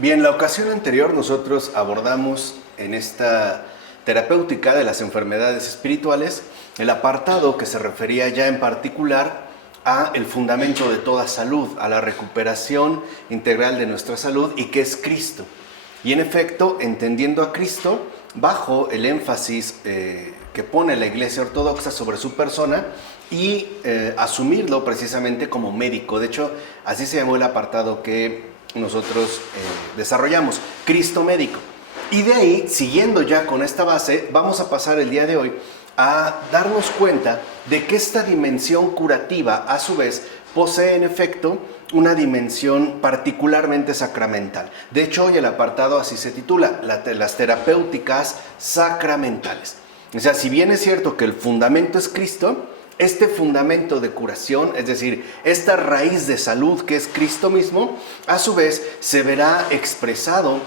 Bien, la ocasión anterior nosotros abordamos en esta terapéutica de las enfermedades espirituales el apartado que se refería ya en particular a el fundamento de toda salud, a la recuperación integral de nuestra salud y que es Cristo. Y en efecto, entendiendo a Cristo, bajo el énfasis que pone la Iglesia Ortodoxa sobre su persona y asumirlo precisamente como médico. De hecho, así se llamó el apartado que nosotros desarrollamos, Cristo médico. Y de ahí, siguiendo ya con esta base, vamos a pasar el día de hoy a darnos cuenta de que esta dimensión curativa, a su vez, posee en efecto una dimensión particularmente sacramental. De hecho, hoy el apartado así se titula, las terapéuticas sacramentales. O sea, si bien es cierto que el fundamento es Cristo, este fundamento de curación, es decir, esta raíz de salud que es Cristo mismo, a su vez se verá expresado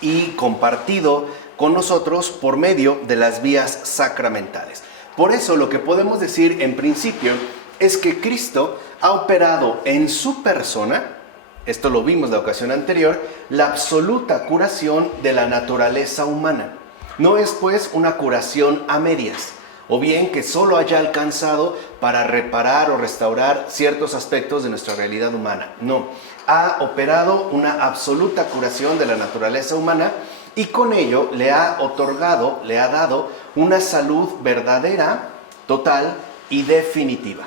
y compartido con nosotros por medio de las vías sacramentales. Por eso lo que podemos decir en principio es que Cristo ha operado en su persona, esto lo vimos la ocasión anterior, la absoluta curación de la naturaleza humana. No es pues una curación a medias, o bien que solo haya alcanzado para reparar o restaurar ciertos aspectos de nuestra realidad humana. No, ha operado una absoluta curación de la naturaleza humana y con ello le ha otorgado, le ha dado una salud verdadera, total y definitiva.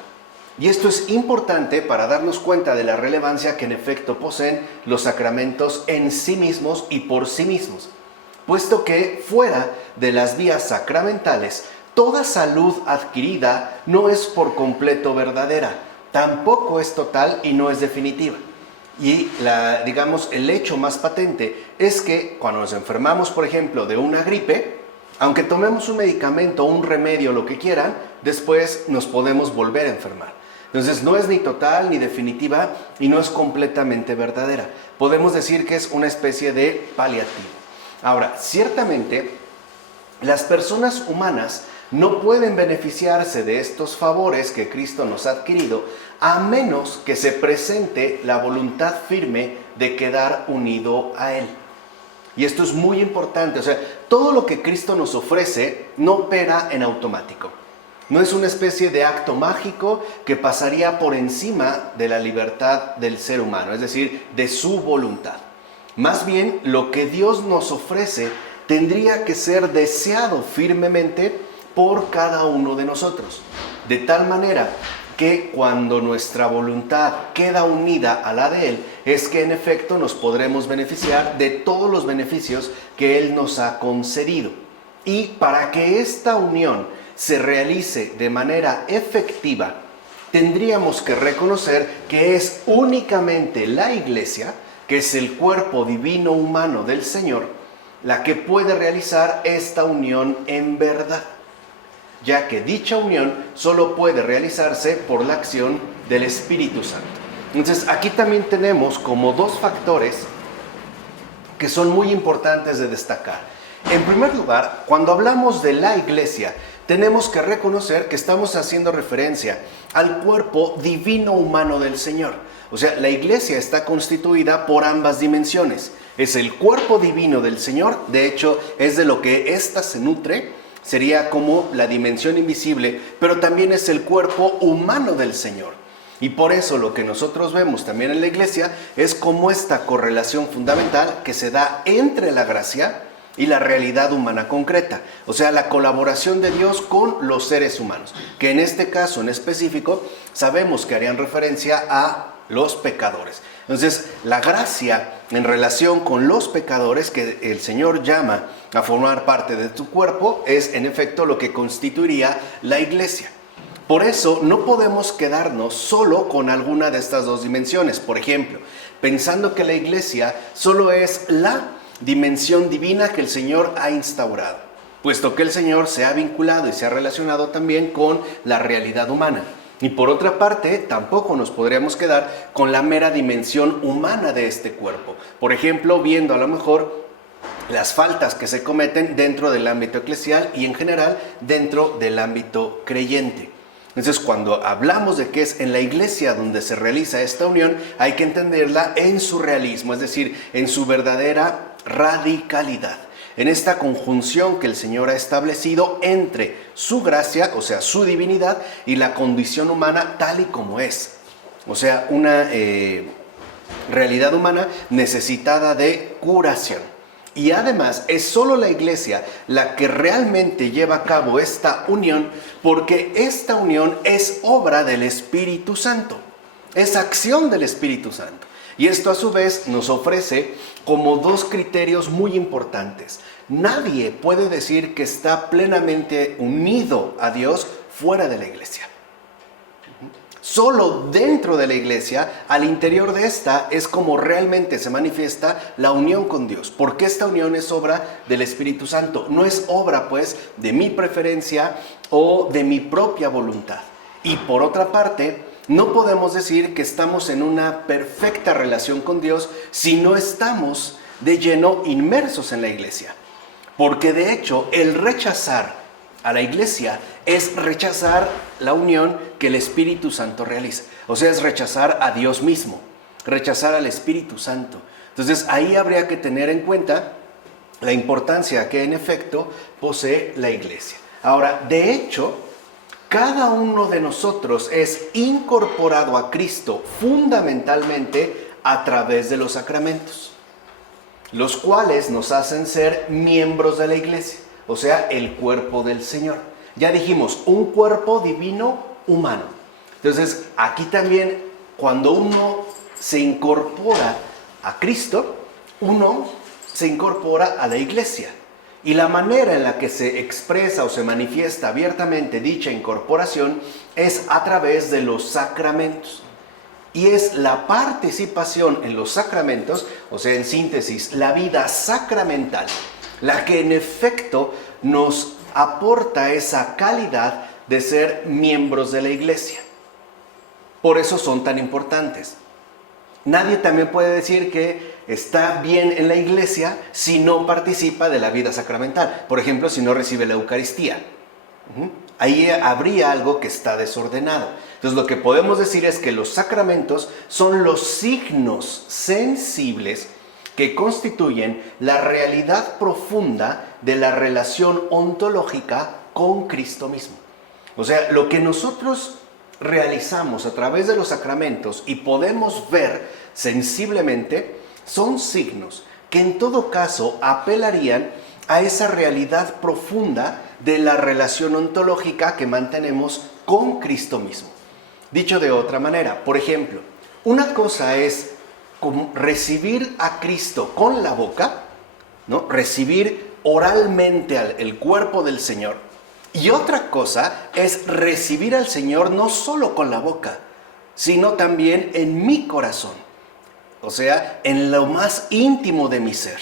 Y esto es importante para darnos cuenta de la relevancia que en efecto poseen los sacramentos en sí mismos y por sí mismos, puesto que fuera de las vías sacramentales, toda salud adquirida no es por completo verdadera, tampoco es total y no es definitiva. Y el hecho más patente es que cuando nos enfermamos, por ejemplo, de una gripe, aunque tomemos un medicamento o un remedio, lo que quieran, después nos podemos volver a enfermar. Entonces no es ni total ni definitiva y no es completamente verdadera. Podemos decir que es una especie de paliativo. Ahora, ciertamente, las personas humanas no pueden beneficiarse de estos favores que Cristo nos ha adquirido a menos que se presente la voluntad firme de quedar unido a Él. Y esto es muy importante, o sea, todo lo que Cristo nos ofrece no opera en automático. No es una especie de acto mágico que pasaría por encima de la libertad del ser humano, es decir, de su voluntad. Más bien, lo que Dios nos ofrece tendría que ser deseado firmemente por cada uno de nosotros, de tal manera que cuando nuestra voluntad queda unida a la de Él, es que en efecto nos podremos beneficiar de todos los beneficios que Él nos ha concedido. Y para que esta unión se realice de manera efectiva, tendríamos que reconocer que es únicamente la Iglesia, que es el cuerpo divino humano del Señor, la que puede realizar esta unión en verdad, ya que dicha unión solo puede realizarse por la acción del Espíritu Santo. Entonces, aquí también tenemos como dos factores que son muy importantes de destacar. En primer lugar, cuando hablamos de la Iglesia, tenemos que reconocer que estamos haciendo referencia al cuerpo divino humano del Señor. O sea, la Iglesia está constituida por ambas dimensiones. Es el cuerpo divino del Señor, de hecho, es de lo que ésta se nutre, sería como la dimensión invisible, pero también es el cuerpo humano del Señor. Y por eso lo que nosotros vemos también en la Iglesia es como esta correlación fundamental que se da entre la gracia y la realidad humana concreta, o sea, la colaboración de Dios con los seres humanos, que en este caso en específico sabemos que harían referencia a los pecadores. Entonces, la gracia en relación con los pecadores que el Señor llama a formar parte de tu cuerpo es en efecto lo que constituiría la Iglesia. Por eso no podemos quedarnos solo con alguna de estas dos dimensiones. Por ejemplo, pensando que la Iglesia solo es la dimensión divina que el Señor ha instaurado, puesto que el Señor se ha vinculado y se ha relacionado también con la realidad humana. Y por otra parte, tampoco nos podríamos quedar con la mera dimensión humana de este cuerpo. Por ejemplo, viendo a lo mejor las faltas que se cometen dentro del ámbito eclesial y en general dentro del ámbito creyente. Entonces, cuando hablamos de que es en la iglesia donde se realiza esta unión, hay que entenderla en su realismo, es decir, en su verdadera radicalidad, en esta conjunción que el Señor ha establecido entre su gracia, o sea, su divinidad, y la condición humana tal y como es. O sea, una realidad humana necesitada de curación. Y además es solo la iglesia la que realmente lleva a cabo esta unión, porque esta unión es obra del Espíritu Santo, es acción del Espíritu Santo. Y esto a su vez nos ofrece como dos criterios muy importantes. Nadie puede decir que está plenamente unido a Dios fuera de la iglesia. Solo dentro de la iglesia, al interior de esta, es como realmente se manifiesta la unión con Dios. Porque esta unión es obra del Espíritu Santo. No es obra, pues, de mi preferencia o de mi propia voluntad. Y por otra parte, no podemos decir que estamos en una perfecta relación con Dios si no estamos de lleno inmersos en la iglesia. Porque de hecho, el rechazar a la iglesia es rechazar la unión que el Espíritu Santo realiza. O sea, es rechazar a Dios mismo, rechazar al Espíritu Santo. Entonces, ahí habría que tener en cuenta la importancia que en efecto posee la iglesia. Ahora, de hecho, cada uno de nosotros es incorporado a Cristo fundamentalmente a través de los sacramentos, los cuales nos hacen ser miembros de la iglesia. O sea, el cuerpo del Señor. Ya dijimos, un cuerpo divino humano. Entonces, aquí también, cuando uno se incorpora a Cristo, uno se incorpora a la iglesia. Y la manera en la que se expresa o se manifiesta abiertamente dicha incorporación es a través de los sacramentos. Y es la participación en los sacramentos, o sea, en síntesis, la vida sacramental, la que en efecto nos aporta esa calidad de ser miembros de la iglesia. Por eso son tan importantes. Nadie también puede decir que está bien en la iglesia si no participa de la vida sacramental. Por ejemplo, si no recibe la Eucaristía. Ahí habría algo que está desordenado. Entonces, lo que podemos decir es que los sacramentos son los signos sensibles que constituyen la realidad profunda de la relación ontológica con Cristo mismo. O sea, lo que nosotros realizamos a través de los sacramentos y podemos ver sensiblemente son signos que en todo caso apelarían a esa realidad profunda de la relación ontológica que mantenemos con Cristo mismo. Dicho de otra manera, por ejemplo, una cosa es como recibir a Cristo con la boca, ¿no? Recibir oralmente el cuerpo del Señor. Y otra cosa es recibir al Señor no solo con la boca, sino también en mi corazón. O sea, en lo más íntimo de mi ser.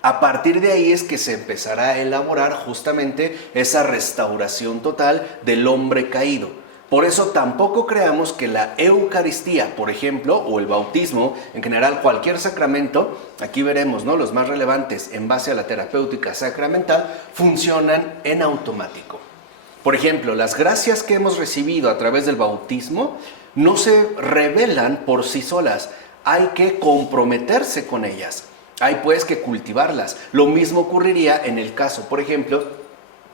A partir de ahí es que se empezará a elaborar justamente esa restauración total del hombre caído. Por eso tampoco creamos que la Eucaristía, por ejemplo, o el bautismo, en general cualquier sacramento, aquí veremos, ¿no?, los más relevantes en base a la terapéutica sacramental, funcionan en automático. Por ejemplo, las gracias que hemos recibido a través del bautismo no se revelan por sí solas, hay que comprometerse con ellas, hay pues que cultivarlas. Lo mismo ocurriría en el caso, por ejemplo,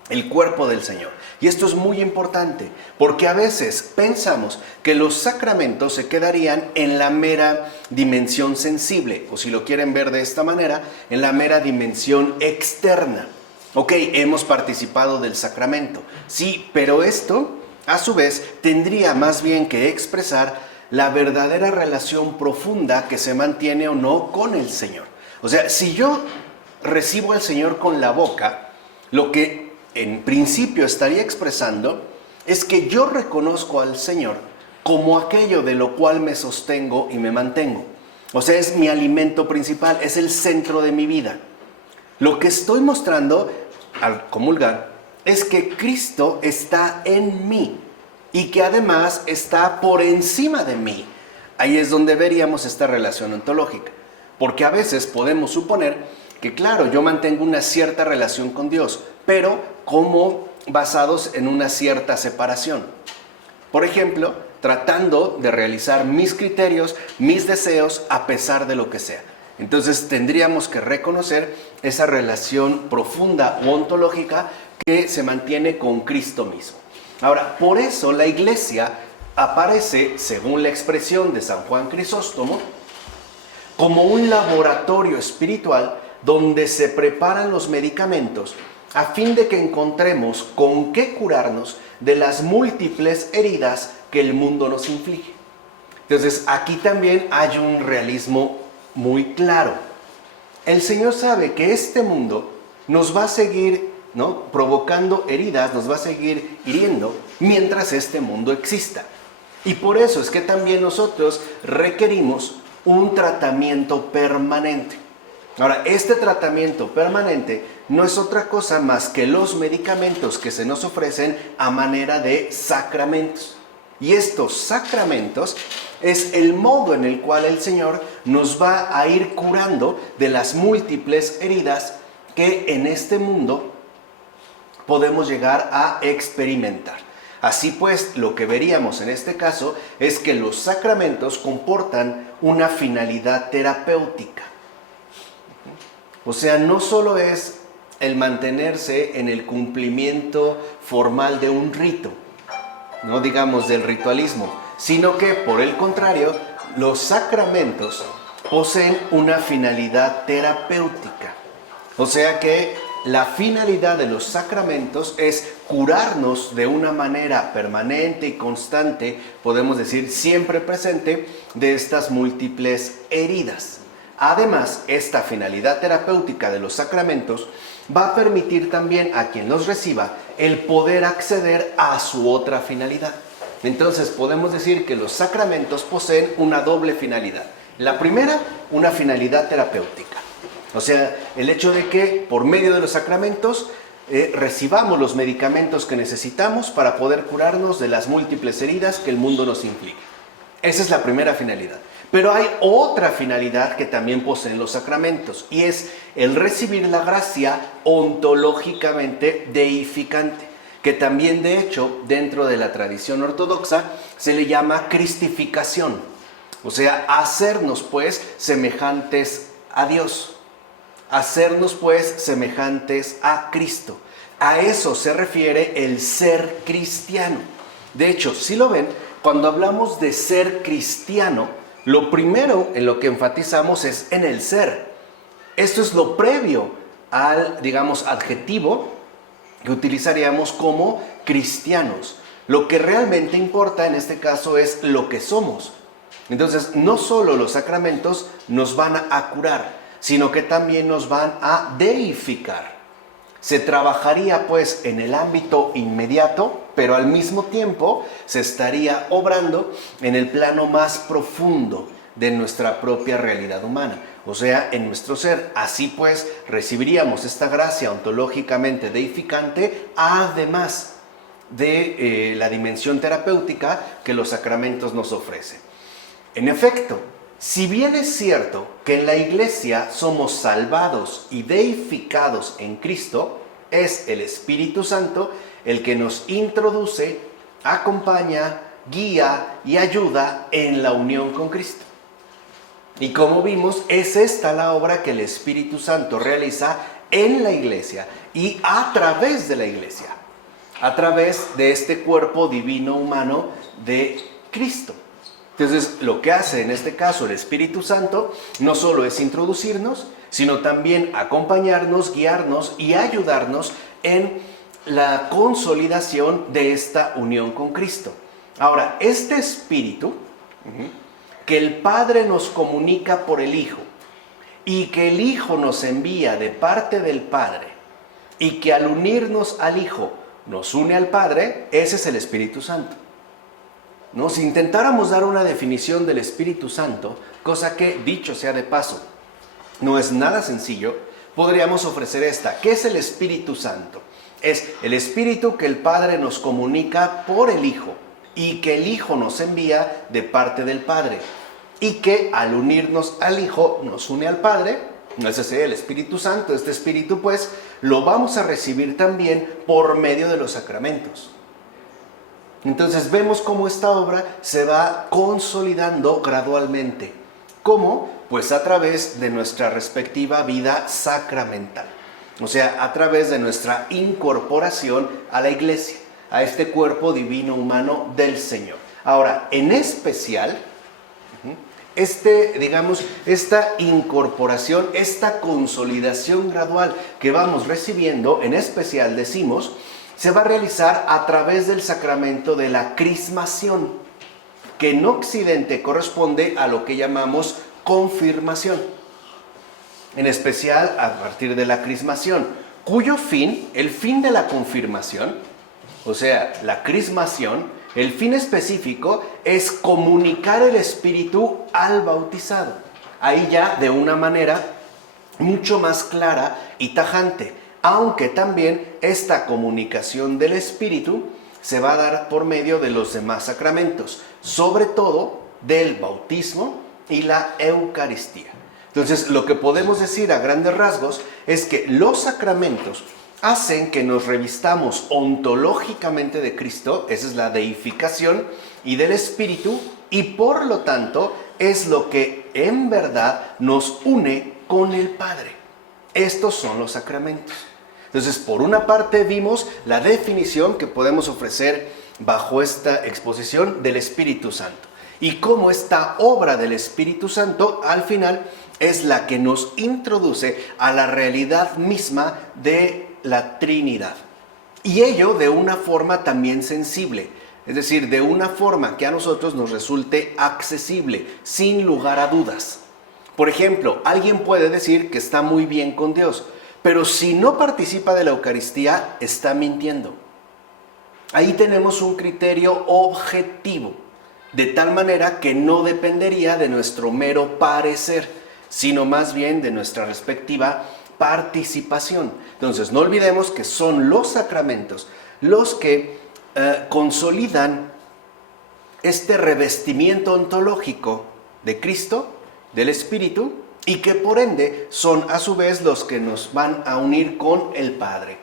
el cuerpo del Señor. Y esto es muy importante, porque a veces pensamos que los sacramentos se quedarían en la mera dimensión sensible, o si lo quieren ver de esta manera, en la mera dimensión externa. Ok, hemos participado del sacramento, sí, pero esto, a su vez, tendría más bien que expresar la verdadera relación profunda que se mantiene o no con el Señor. O sea, si yo recibo al Señor con la boca, lo que en principio estaría expresando es que yo reconozco al Señor como aquello de lo cual me sostengo y me mantengo. O sea, es mi alimento principal, es el centro de mi vida. Lo que estoy mostrando al comulgar es que Cristo está en mí y que además está por encima de mí. Ahí es donde veríamos esta relación ontológica, porque a veces podemos suponer que claro, yo mantengo una cierta relación con Dios, pero como basados en una cierta separación. Por ejemplo, tratando de realizar mis criterios, mis deseos, a pesar de lo que sea. Entonces tendríamos que reconocer esa relación profunda o ontológica que se mantiene con Cristo mismo. Ahora, por eso la Iglesia aparece, según la expresión de San Juan Crisóstomo, como un laboratorio espiritual donde se preparan los medicamentos a fin de que encontremos con qué curarnos de las múltiples heridas que el mundo nos inflige. Entonces, aquí también hay un realismo muy claro. El Señor sabe que este mundo nos va a seguir, ¿no?, provocando heridas, nos va a seguir hiriendo mientras este mundo exista. Y por eso es que también nosotros requerimos un tratamiento permanente. Ahora, este tratamiento permanente no es otra cosa más que los medicamentos que se nos ofrecen a manera de sacramentos. Y estos sacramentos es el modo en el cual el Señor nos va a ir curando de las múltiples heridas que en este mundo podemos llegar a experimentar. Así pues, lo que veríamos en este caso es que los sacramentos comportan una finalidad terapéutica. O sea, no solo es el mantenerse en el cumplimiento formal de un rito, no digamos del ritualismo, sino que, por el contrario, los sacramentos poseen una finalidad terapéutica. O sea que la finalidad de los sacramentos es curarnos de una manera permanente y constante, podemos decir siempre presente, de estas múltiples heridas. Además, esta finalidad terapéutica de los sacramentos va a permitir también a quien los reciba el poder acceder a su otra finalidad. Entonces podemos decir que los sacramentos poseen una doble finalidad. La primera, una finalidad terapéutica. O sea, el hecho de que por medio de los sacramentos recibamos los medicamentos que necesitamos para poder curarnos de las múltiples heridas que el mundo nos inflige. Esa es la primera finalidad. Pero hay otra finalidad que también poseen los sacramentos, y es el recibir la gracia ontológicamente deificante, que también de hecho dentro de la tradición ortodoxa se le llama cristificación, o sea, hacernos pues semejantes a Dios, hacernos pues semejantes a Cristo. A eso se refiere el ser cristiano. De hecho, si lo ven, cuando hablamos de ser cristiano, lo primero en lo que enfatizamos es en el ser. Esto es lo previo al, digamos, adjetivo que utilizaríamos como cristianos. Lo que realmente importa en este caso es lo que somos. Entonces, no solo los sacramentos nos van a curar, sino que también nos van a deificar. Se trabajaría pues en el ámbito inmediato, pero al mismo tiempo se estaría obrando en el plano más profundo de nuestra propia realidad humana, o sea, en nuestro ser. Así pues, recibiríamos esta gracia ontológicamente deificante, además de la dimensión terapéutica que los sacramentos nos ofrecen. En efecto, si bien es cierto que en la Iglesia somos salvados y deificados en Cristo, es el Espíritu Santo el que nos introduce, acompaña, guía y ayuda en la unión con Cristo. Y como vimos, es esta la obra que el Espíritu Santo realiza en la Iglesia y a través de la Iglesia, a través de este cuerpo divino humano de Cristo. Entonces, lo que hace en este caso el Espíritu Santo no solo es introducirnos, sino también acompañarnos, guiarnos y ayudarnos en la consolidación de esta unión con Cristo. Ahora, este Espíritu que el Padre nos comunica por el Hijo y que el Hijo nos envía de parte del Padre y que al unirnos al Hijo nos une al Padre, ese es el Espíritu Santo. ¿No? Si intentáramos dar una definición del Espíritu Santo, cosa que, dicho sea de paso, no es nada sencillo, podríamos ofrecer esta. ¿Qué es el Espíritu Santo? Es el Espíritu que el Padre nos comunica por el Hijo y que el Hijo nos envía de parte del Padre y que al unirnos al Hijo nos une al Padre. Ese es el Espíritu Santo. Este Espíritu pues lo vamos a recibir también por medio de los sacramentos. Entonces vemos cómo esta obra se va consolidando gradualmente. ¿Cómo? Pues a través de nuestra respectiva vida sacramental. O sea, a través de nuestra incorporación a la iglesia, a este cuerpo divino humano del Señor. Ahora, en especial, esta incorporación, esta consolidación gradual que vamos recibiendo, en especial decimos, se va a realizar a través del sacramento de la crismación, que en Occidente corresponde a lo que llamamos confirmación. En especial a partir de la crismación, cuyo fin, el fin de la confirmación, o sea, la crismación, el fin específico es comunicar el Espíritu al bautizado. Ahí ya de una manera mucho más clara y tajante, aunque también esta comunicación del Espíritu se va a dar por medio de los demás sacramentos, sobre todo del bautismo y la Eucaristía. Entonces, lo que podemos decir a grandes rasgos es que los sacramentos hacen que nos revistamos ontológicamente de Cristo, esa es la deificación, y del Espíritu, y por lo tanto es lo que en verdad nos une con el Padre. Estos son los sacramentos. Entonces, por una parte vimos la definición que podemos ofrecer bajo esta exposición del Espíritu Santo, y cómo esta obra del Espíritu Santo al final es la que nos introduce a la realidad misma de la Trinidad. Y ello de una forma también sensible, es decir, de una forma que a nosotros nos resulte accesible, sin lugar a dudas. Por ejemplo, alguien puede decir que está muy bien con Dios, pero si no participa de la Eucaristía, está mintiendo. Ahí tenemos un criterio objetivo, de tal manera que no dependería de nuestro mero parecer, sino más bien de nuestra respectiva participación. Entonces, no olvidemos que son los sacramentos los que consolidan este revestimiento ontológico de Cristo, del Espíritu, y que por ende son a su vez los que nos van a unir con el Padre.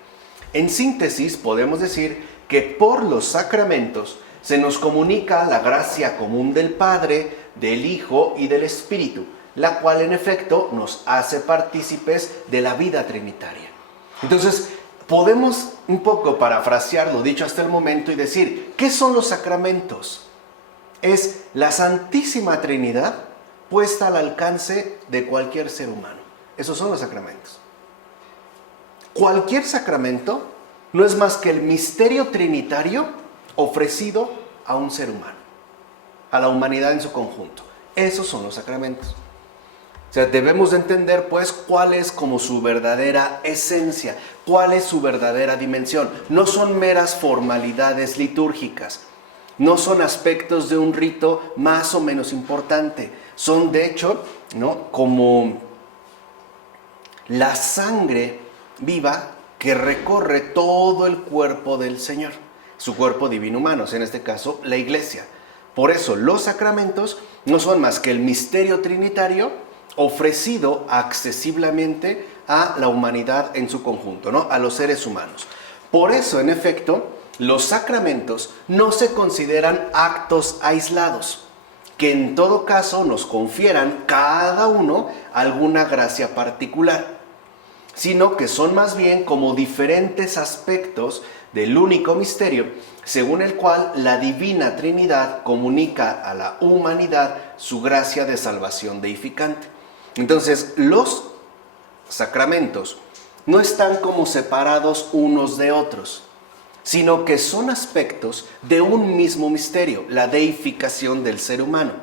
En síntesis, podemos decir que por los sacramentos se nos comunica la gracia común del Padre, del Hijo y del Espíritu, la cual en efecto nos hace partícipes de la vida trinitaria. Entonces, podemos un poco parafrasear lo dicho hasta el momento y decir, ¿qué son los sacramentos? Es la Santísima Trinidad puesta al alcance de cualquier ser humano. Esos son los sacramentos. Cualquier sacramento no es más que el misterio trinitario ofrecido a un ser humano, a la humanidad en su conjunto. Esos son los sacramentos. O sea, debemos de entender pues cuál es como su verdadera esencia, cuál es su verdadera dimensión. No son meras formalidades litúrgicas, no son aspectos de un rito más o menos importante. Son de hecho, ¿no?, como la sangre viva que recorre todo el cuerpo del Señor, su cuerpo divino humano, en este caso la Iglesia. Por eso los sacramentos no son más que el misterio trinitario ofrecido accesiblemente a la humanidad en su conjunto, ¿no?, a los seres humanos. Por eso, en efecto, los sacramentos no se consideran actos aislados, que en todo caso nos confieran cada uno alguna gracia particular, sino que son más bien como diferentes aspectos del único misterio, según el cual la Divina Trinidad comunica a la humanidad su gracia de salvación deificante. Entonces, los sacramentos no están como separados unos de otros, sino que son aspectos de un mismo misterio, la deificación del ser humano,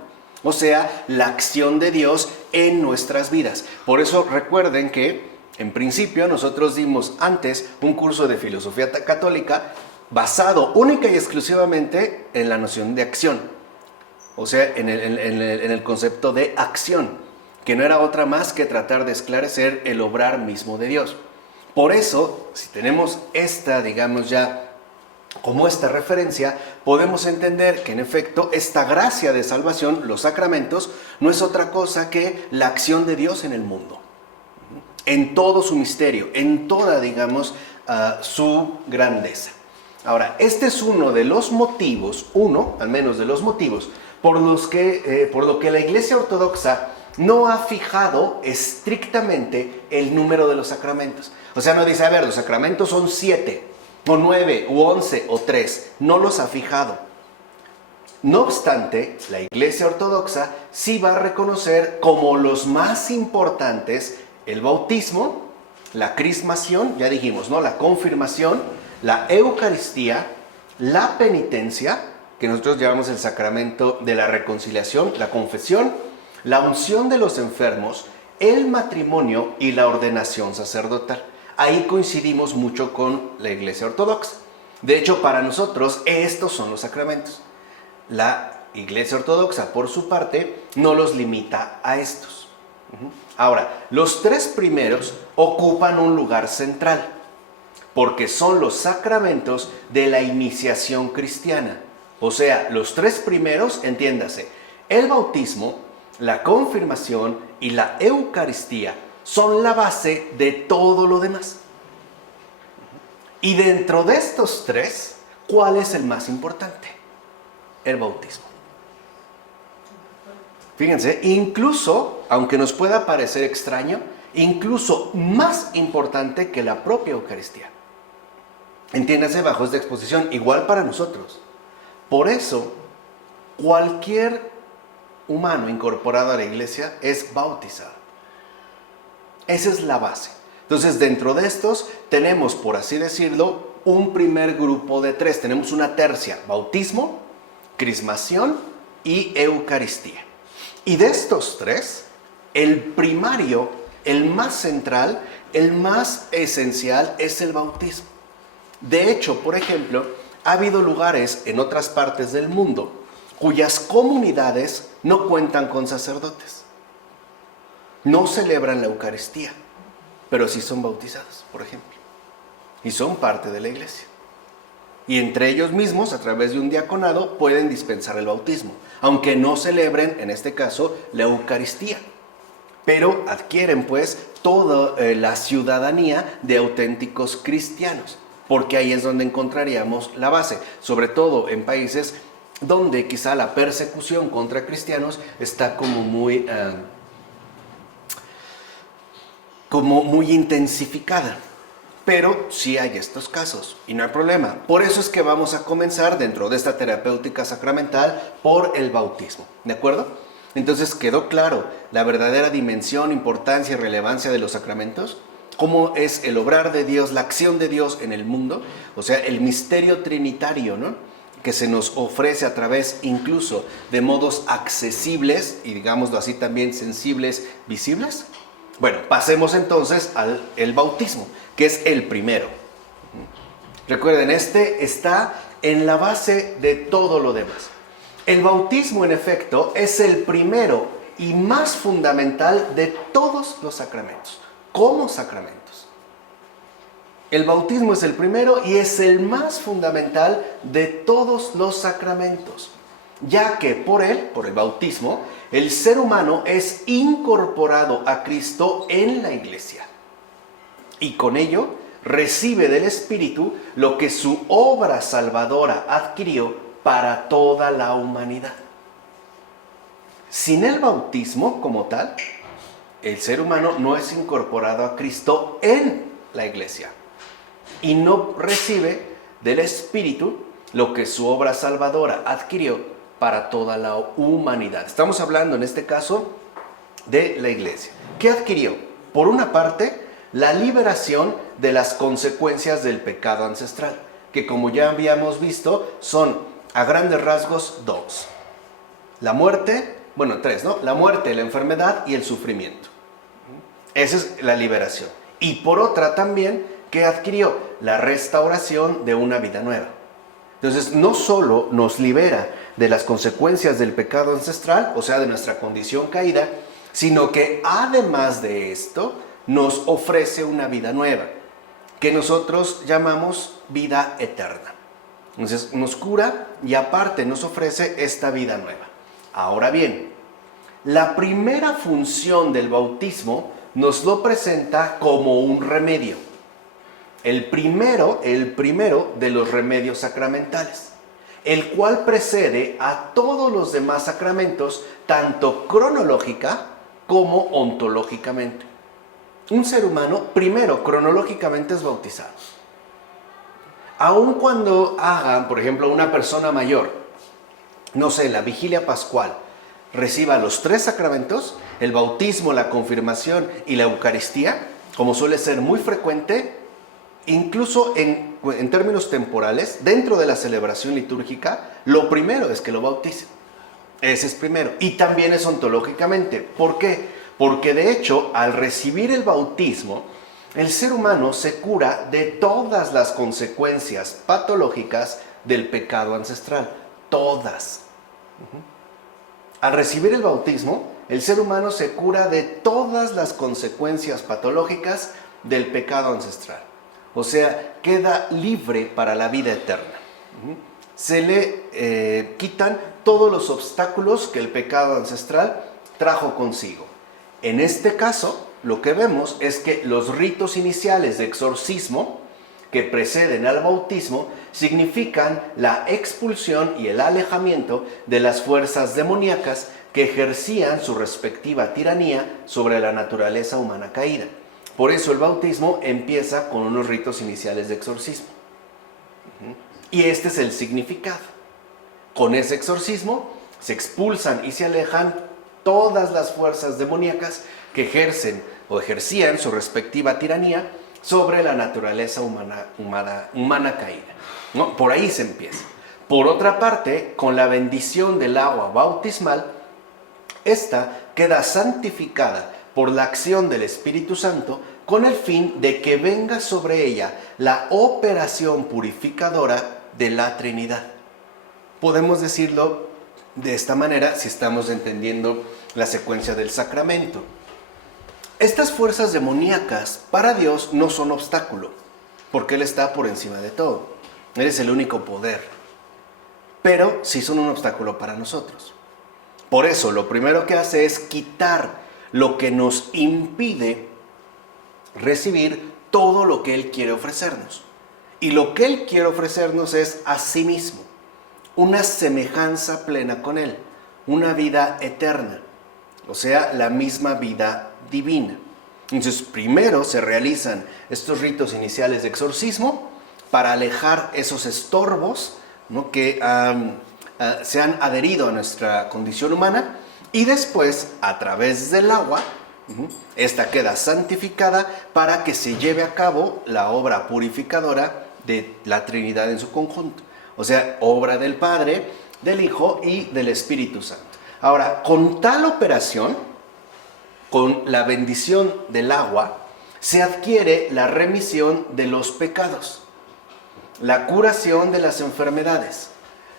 o sea, la acción de Dios en nuestras vidas. Por eso recuerden que, en principio, nosotros dimos antes un curso de filosofía católica basado única y exclusivamente en la noción de acción, o sea, en el concepto de acción, que no era otra más que tratar de esclarecer el obrar mismo de Dios. Por eso, si tenemos esta, digamos ya, como esta referencia, podemos entender que en efecto esta gracia de salvación, los sacramentos, no es otra cosa que la acción de Dios en el mundo, en todo su misterio, en toda, digamos, su grandeza. Ahora, este es uno de los motivos, al menos de los motivos, por lo que la Iglesia Ortodoxa no ha fijado estrictamente el número de los sacramentos. O sea, no dice, a ver, los sacramentos son 7, o 9, o 11, o 3. No los ha fijado. No obstante, la Iglesia Ortodoxa sí va a reconocer como los más importantes el bautismo, la crismación, ya dijimos, ¿no? La confirmación, la Eucaristía, la penitencia, que nosotros llamamos el sacramento de la reconciliación, la confesión, la unción de los enfermos, el matrimonio y la ordenación sacerdotal. Ahí coincidimos mucho con la Iglesia Ortodoxa. De hecho, para nosotros estos son los sacramentos. La Iglesia Ortodoxa, por su parte, no los limita a estos. Ahora, los 3 primeros ocupan un lugar central, porque son los sacramentos de la iniciación cristiana. O sea, los 3 primeros, entiéndase, el bautismo, la confirmación y la Eucaristía son la base de todo lo demás. Y dentro de estos 3, ¿cuál es el más importante? El bautismo. Fíjense, incluso, aunque nos pueda parecer extraño, incluso más importante que la propia Eucaristía. Entiéndase bajo esta exposición, igual para nosotros. Por eso, cualquier humano incorporado a la iglesia es bautizado. Esa es la base. Entonces, dentro de estos tenemos, por así decirlo, un primer grupo de 3. Tenemos una tercia: bautismo, crismación y Eucaristía. Y de estos 3, el primario, el más central, el más esencial es el bautismo. De hecho, por ejemplo, ha habido lugares en otras partes del mundo cuyas comunidades no cuentan con sacerdotes. No celebran la Eucaristía, pero sí son bautizados, por ejemplo. Y son parte de la iglesia. Y entre ellos mismos, a través de un diaconado, pueden dispensar el bautismo, aunque no celebren, en este caso, la Eucaristía. Pero adquieren, pues, toda la ciudadanía de auténticos cristianos, porque ahí es donde encontraríamos la base, sobre todo en países donde quizá la persecución contra cristianos está como muy intensificada. Pero sí hay estos casos y no hay problema. Por eso es que vamos a comenzar dentro de esta terapéutica sacramental por el bautismo, ¿de acuerdo? Entonces, ¿quedó claro la verdadera dimensión, importancia y relevancia de los sacramentos? ¿Cómo es el obrar de Dios, la acción de Dios en el mundo? O sea, el misterio trinitario, ¿no?, que se nos ofrece a través incluso de modos accesibles y, digámoslo así, también sensibles, visibles. Bueno, pasemos entonces al bautismo, que es el primero. Recuerden, este está en la base de todo lo demás. El bautismo, en efecto, es el primero y más fundamental de todos los sacramentos, como sacramentos. El bautismo es el primero y es el más fundamental de todos los sacramentos, ya que por el bautismo, el ser humano es incorporado a Cristo en la iglesia. Y con ello recibe del Espíritu lo que su obra salvadora adquirió para toda la humanidad. Sin el bautismo como tal, el ser humano no es incorporado a Cristo en la iglesia y no recibe del Espíritu lo que su obra salvadora adquirió para toda la humanidad. Estamos hablando en este caso de la iglesia. ¿Qué adquirió? Por una parte, la liberación de las consecuencias del pecado ancestral, que como ya habíamos visto, son a grandes rasgos 2. La muerte, 3, ¿no? La muerte, la enfermedad y el sufrimiento. Esa es la liberación. Y por otra también, ¿qué adquirió? La restauración de una vida nueva. Entonces, no solo nos libera de las consecuencias del pecado ancestral, o sea, de nuestra condición caída, sino que además de esto, nos ofrece una vida nueva, que nosotros llamamos vida eterna. Entonces, nos cura y aparte nos ofrece esta vida nueva. Ahora bien, la primera función del bautismo nos lo presenta como un remedio. el primero de los remedios sacramentales, el cual precede a todos los demás sacramentos, tanto cronológica como ontológicamente. Un ser humano, primero, cronológicamente es bautizado. Aun cuando hagan, por ejemplo, una persona mayor, no sé, la vigilia pascual, reciba los 3 sacramentos, el bautismo, la confirmación y la Eucaristía, como suele ser muy frecuente, incluso en términos temporales, dentro de la celebración litúrgica, lo primero es que lo bauticen. Ese es primero. Y también es ontológicamente. ¿Por qué? Porque de hecho, al recibir el bautismo, el ser humano se cura de todas las consecuencias patológicas del pecado ancestral. Todas. Al recibir el bautismo, el ser humano se cura de todas las consecuencias patológicas del pecado ancestral. O sea, queda libre para la vida eterna. Se le quitan todos los obstáculos que el pecado ancestral trajo consigo. En este caso, lo que vemos es que los ritos iniciales de exorcismo que preceden al bautismo significan la expulsión y el alejamiento de las fuerzas demoníacas que ejercían su respectiva tiranía sobre la naturaleza humana caída. Por eso el bautismo empieza con unos ritos iniciales de exorcismo. Y este es el significado. Con ese exorcismo se expulsan y se alejan todas las fuerzas demoníacas que ejercen o ejercían su respectiva tiranía sobre la naturaleza humana caída. ¿No? Por ahí se empieza. Por otra parte, con la bendición del agua bautismal, esta queda santificada por la acción del Espíritu Santo con el fin de que venga sobre ella la operación purificadora de la Trinidad. Podemos decirlo de esta manera si estamos entendiendo la secuencia del sacramento. Estas fuerzas demoníacas para Dios no son obstáculo, porque Él está por encima de todo. Él es el único poder. Pero sí son un obstáculo para nosotros. Por eso, lo primero que hace es quitar lo que nos impide recibir todo lo que Él quiere ofrecernos. Y lo que Él quiere ofrecernos es a sí mismo, una semejanza plena con Él, una vida eterna, o sea, la misma vida divina. Entonces, primero se realizan estos ritos iniciales de exorcismo para alejar esos estorbos, ¿no?, que se han adherido a nuestra condición humana, y después, a través del agua, esta queda santificada para que se lleve a cabo la obra purificadora de la Trinidad en su conjunto. O sea, obra del Padre, del Hijo y del Espíritu Santo. Ahora, con tal operación, con la bendición del agua, se adquiere la remisión de los pecados, la curación de las enfermedades,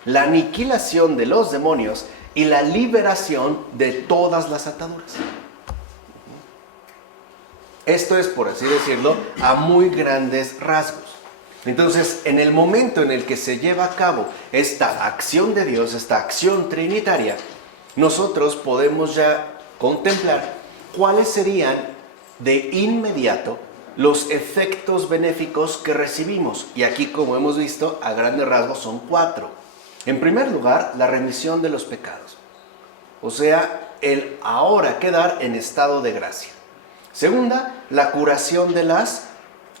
la aniquilación de los demonios y la liberación de todas las ataduras. Esto es, por así decirlo, a muy grandes rasgos. Entonces, en el momento en el que se lleva a cabo esta acción de Dios, esta acción trinitaria, nosotros podemos ya contemplar cuáles serían de inmediato los efectos benéficos que recibimos. Y aquí, como hemos visto, a grandes rasgos son 4. En primer lugar, la remisión de los pecados. O sea, el ahora quedar en estado de gracia. Segunda, la curación de las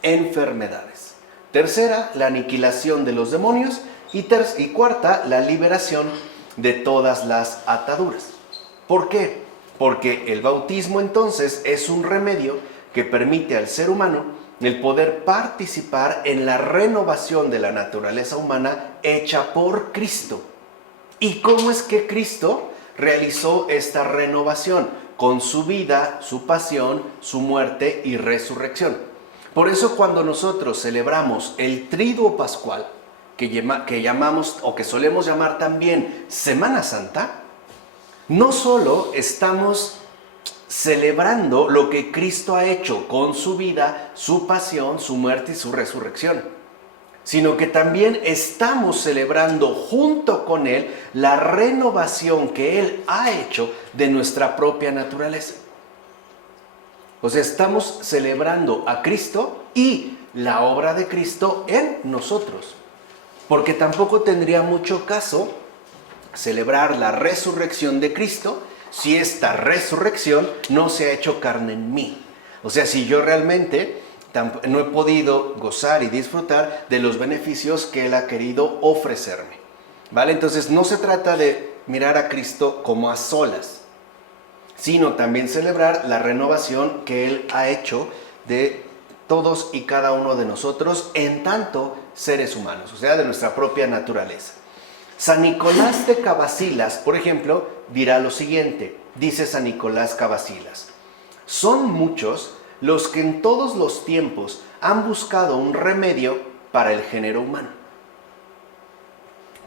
enfermedades. Tercera, la aniquilación de los demonios. Y cuarta, la liberación de todas las ataduras. ¿Por qué? Porque el bautismo entonces es un remedio que permite al ser humano el poder participar en la renovación de la naturaleza humana hecha por Cristo. ¿Y cómo es que Cristo realizó esta renovación? Con su vida, su pasión, su muerte y resurrección. Por eso cuando nosotros celebramos el Triduo Pascual, que llamamos o que solemos llamar también Semana Santa, no solo estamos celebrando lo que Cristo ha hecho con su vida, su pasión, su muerte y su resurrección, sino que también estamos celebrando junto con Él la renovación que Él ha hecho de nuestra propia naturaleza. O sea, estamos celebrando a Cristo y la obra de Cristo en nosotros. Porque tampoco tendría mucho caso celebrar la resurrección de Cristo si esta resurrección no se ha hecho carne en mí. O sea, si yo realmente no he podido gozar y disfrutar de los beneficios que Él ha querido ofrecerme. ¿Vale? Entonces no se trata de mirar a Cristo como a solas, sino también celebrar la renovación que Él ha hecho de todos y cada uno de nosotros en tanto seres humanos, o sea, de nuestra propia naturaleza. San Nicolás de Cavasilas, por ejemplo, dirá lo siguiente, dice San Nicolás Cavasilas: son muchos los que en todos los tiempos han buscado un remedio para el género humano.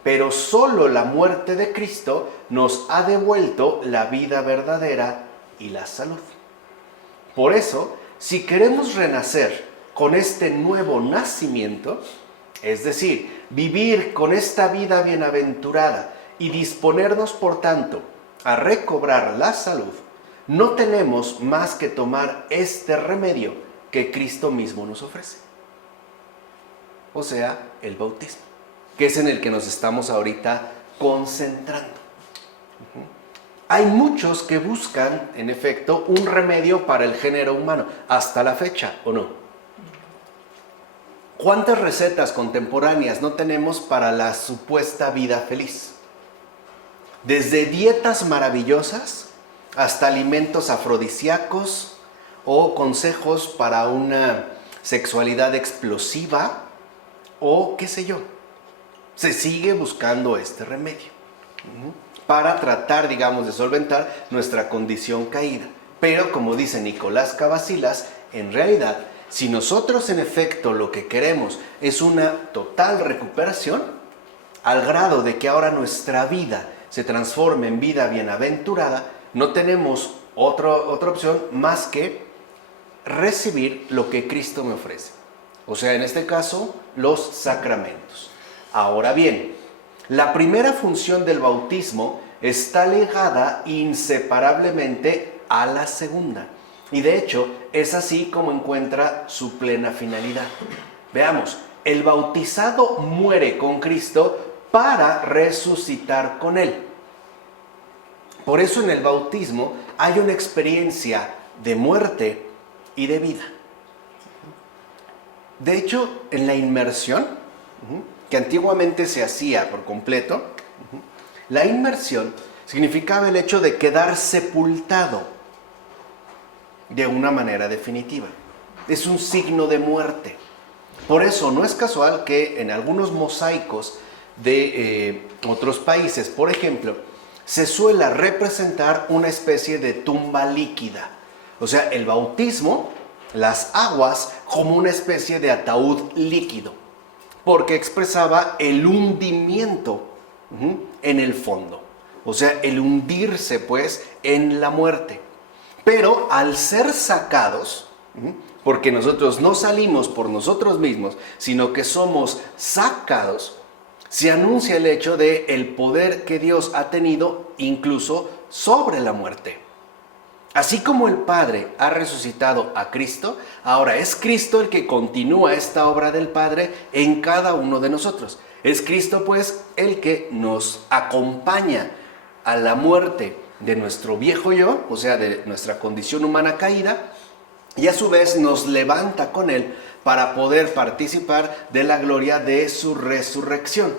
Pero solo la muerte de Cristo nos ha devuelto la vida verdadera y la salud. Por eso, si queremos renacer con este nuevo nacimiento, es decir, vivir con esta vida bienaventurada y disponernos, por tanto, a recobrar la salud, no tenemos más que tomar este remedio que Cristo mismo nos ofrece. O sea, el bautismo, que es en el que nos estamos ahorita concentrando. Hay muchos que buscan, en efecto, un remedio para el género humano, hasta la fecha, ¿o no? ¿Cuántas recetas contemporáneas no tenemos para la supuesta vida feliz? Desde dietas maravillosas hasta alimentos afrodisíacos o consejos para una sexualidad explosiva o qué sé yo. Se sigue buscando este remedio para tratar, digamos, de solventar nuestra condición caída. Pero, como dice Nicolás Cavasilas, en realidad, si nosotros en efecto lo que queremos es una total recuperación, al grado de que ahora nuestra vida se transforme en vida bienaventurada, no tenemos otra opción más que recibir lo que Cristo me ofrece. O sea, en este caso, los sacramentos. Ahora bien, la primera función del bautismo está ligada inseparablemente a la segunda. Y de hecho, es así como encuentra su plena finalidad. Veamos, el bautizado muere con Cristo para resucitar con Él. Por eso en el bautismo hay una experiencia de muerte y de vida. De hecho, en la inmersión, que antiguamente se hacía por completo, la inmersión significaba el hecho de quedar sepultado de una manera definitiva. Es un signo de muerte. Por eso no es casual que en algunos mosaicos de otros países, por ejemplo, se suele representar una especie de tumba líquida. O sea, el bautismo, las aguas, como una especie de ataúd líquido, porque expresaba el hundimiento en el fondo. O sea, el hundirse, pues, en la muerte. Pero al ser sacados, porque nosotros no salimos por nosotros mismos, sino que somos sacados, se anuncia el hecho de el poder que Dios ha tenido incluso sobre la muerte. Así como el Padre ha resucitado a Cristo, ahora es Cristo el que continúa esta obra del Padre en cada uno de nosotros. Es Cristo, pues, el que nos acompaña a la muerte de nuestro viejo yo, o sea, de nuestra condición humana caída, y a su vez nos levanta con Él para poder participar de la gloria de su resurrección,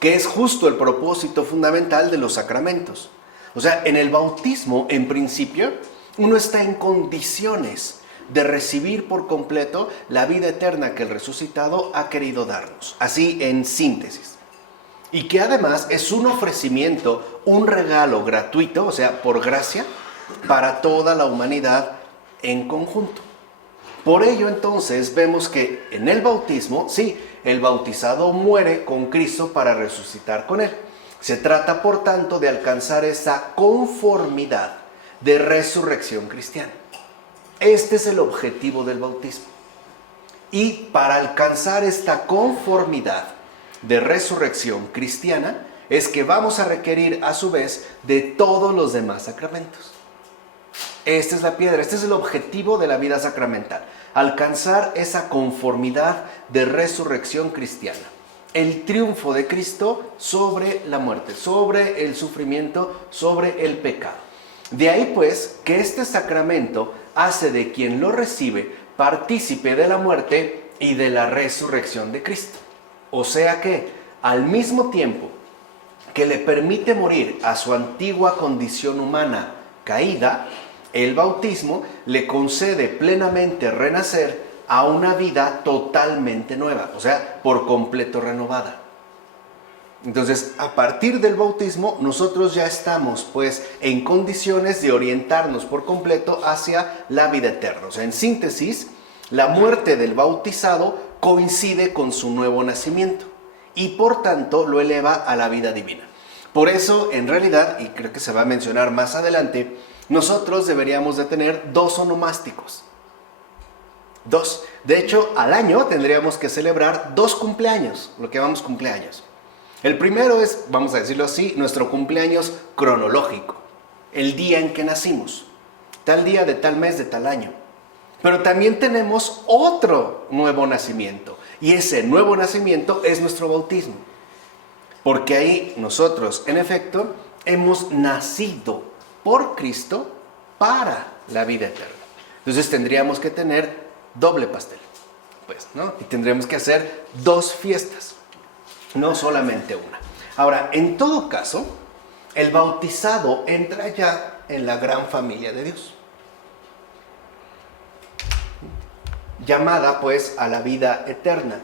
que es justo el propósito fundamental de los sacramentos. O sea, en el bautismo, en principio, uno está en condiciones de recibir por completo la vida eterna que el resucitado ha querido darnos. Así en síntesis. Y que además es un ofrecimiento, un regalo gratuito, o sea, por gracia, para toda la humanidad en conjunto. Por ello, entonces, vemos que en el bautismo, sí, el bautizado muere con Cristo para resucitar con Él. Se trata, por tanto, de alcanzar esa conformidad de resurrección cristiana. Este es el objetivo del bautismo. Y para alcanzar esta conformidad de resurrección cristiana, es que vamos a requerir a su vez de todos los demás sacramentos. Esta es la piedra, este es el objetivo de la vida sacramental, alcanzar esa conformidad de resurrección cristiana. El triunfo de Cristo sobre la muerte, sobre el sufrimiento, sobre el pecado. De ahí pues que este sacramento hace de quien lo recibe partícipe de la muerte y de la resurrección de Cristo. O sea que al mismo tiempo que le permite morir a su antigua condición humana caída, el bautismo le concede plenamente renacer a una vida totalmente nueva, o sea, por completo renovada. Entonces, a partir del bautismo, nosotros ya estamos, pues, en condiciones de orientarnos por completo hacia la vida eterna. O sea, en síntesis, la muerte del bautizado coincide con su nuevo nacimiento y, por tanto, lo eleva a la vida divina. Por eso, en realidad, y creo que se va a mencionar más adelante, nosotros deberíamos de tener 2 onomásticos. 2. De hecho, al año tendríamos que celebrar 2 cumpleaños, lo que llamamos cumpleaños. El primero es, vamos a decirlo así, nuestro cumpleaños cronológico, el día en que nacimos, tal día de tal mes de tal año. Pero también tenemos otro nuevo nacimiento, y ese nuevo nacimiento es nuestro bautismo. Porque ahí nosotros, en efecto, hemos nacido por Cristo para la vida eterna. Entonces tendríamos que tener doble pastel, pues, ¿no? Y tendríamos que hacer 2 fiestas, no solamente una. Ahora, en todo caso, el bautizado entra ya en la gran familia de Dios, llamada pues a la vida eterna.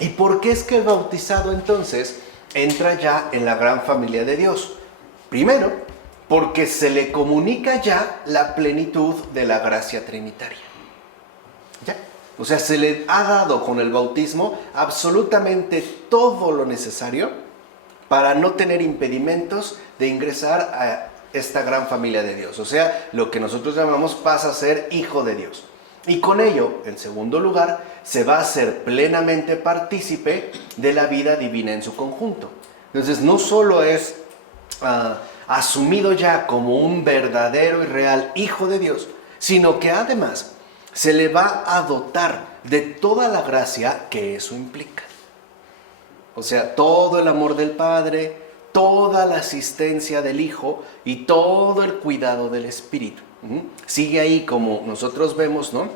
¿Y por qué es que el bautizado entonces entra ya en la gran familia de Dios? Primero, porque se le comunica ya la plenitud de la gracia trinitaria. ¿Ya? O sea, se le ha dado con el bautismo absolutamente todo lo necesario para no tener impedimentos de ingresar a esta gran familia de Dios. O sea, lo que nosotros llamamos pasa a ser hijo de Dios. Y con ello, en segundo lugar, se va a ser plenamente partícipe de la vida divina en su conjunto. Entonces, no solo es asumido ya como un verdadero y real hijo de Dios, sino que además se le va a dotar de toda la gracia que eso implica. O sea, todo el amor del Padre, toda la asistencia del Hijo y todo el cuidado del Espíritu. Sigue ahí como nosotros vemos, ¿no?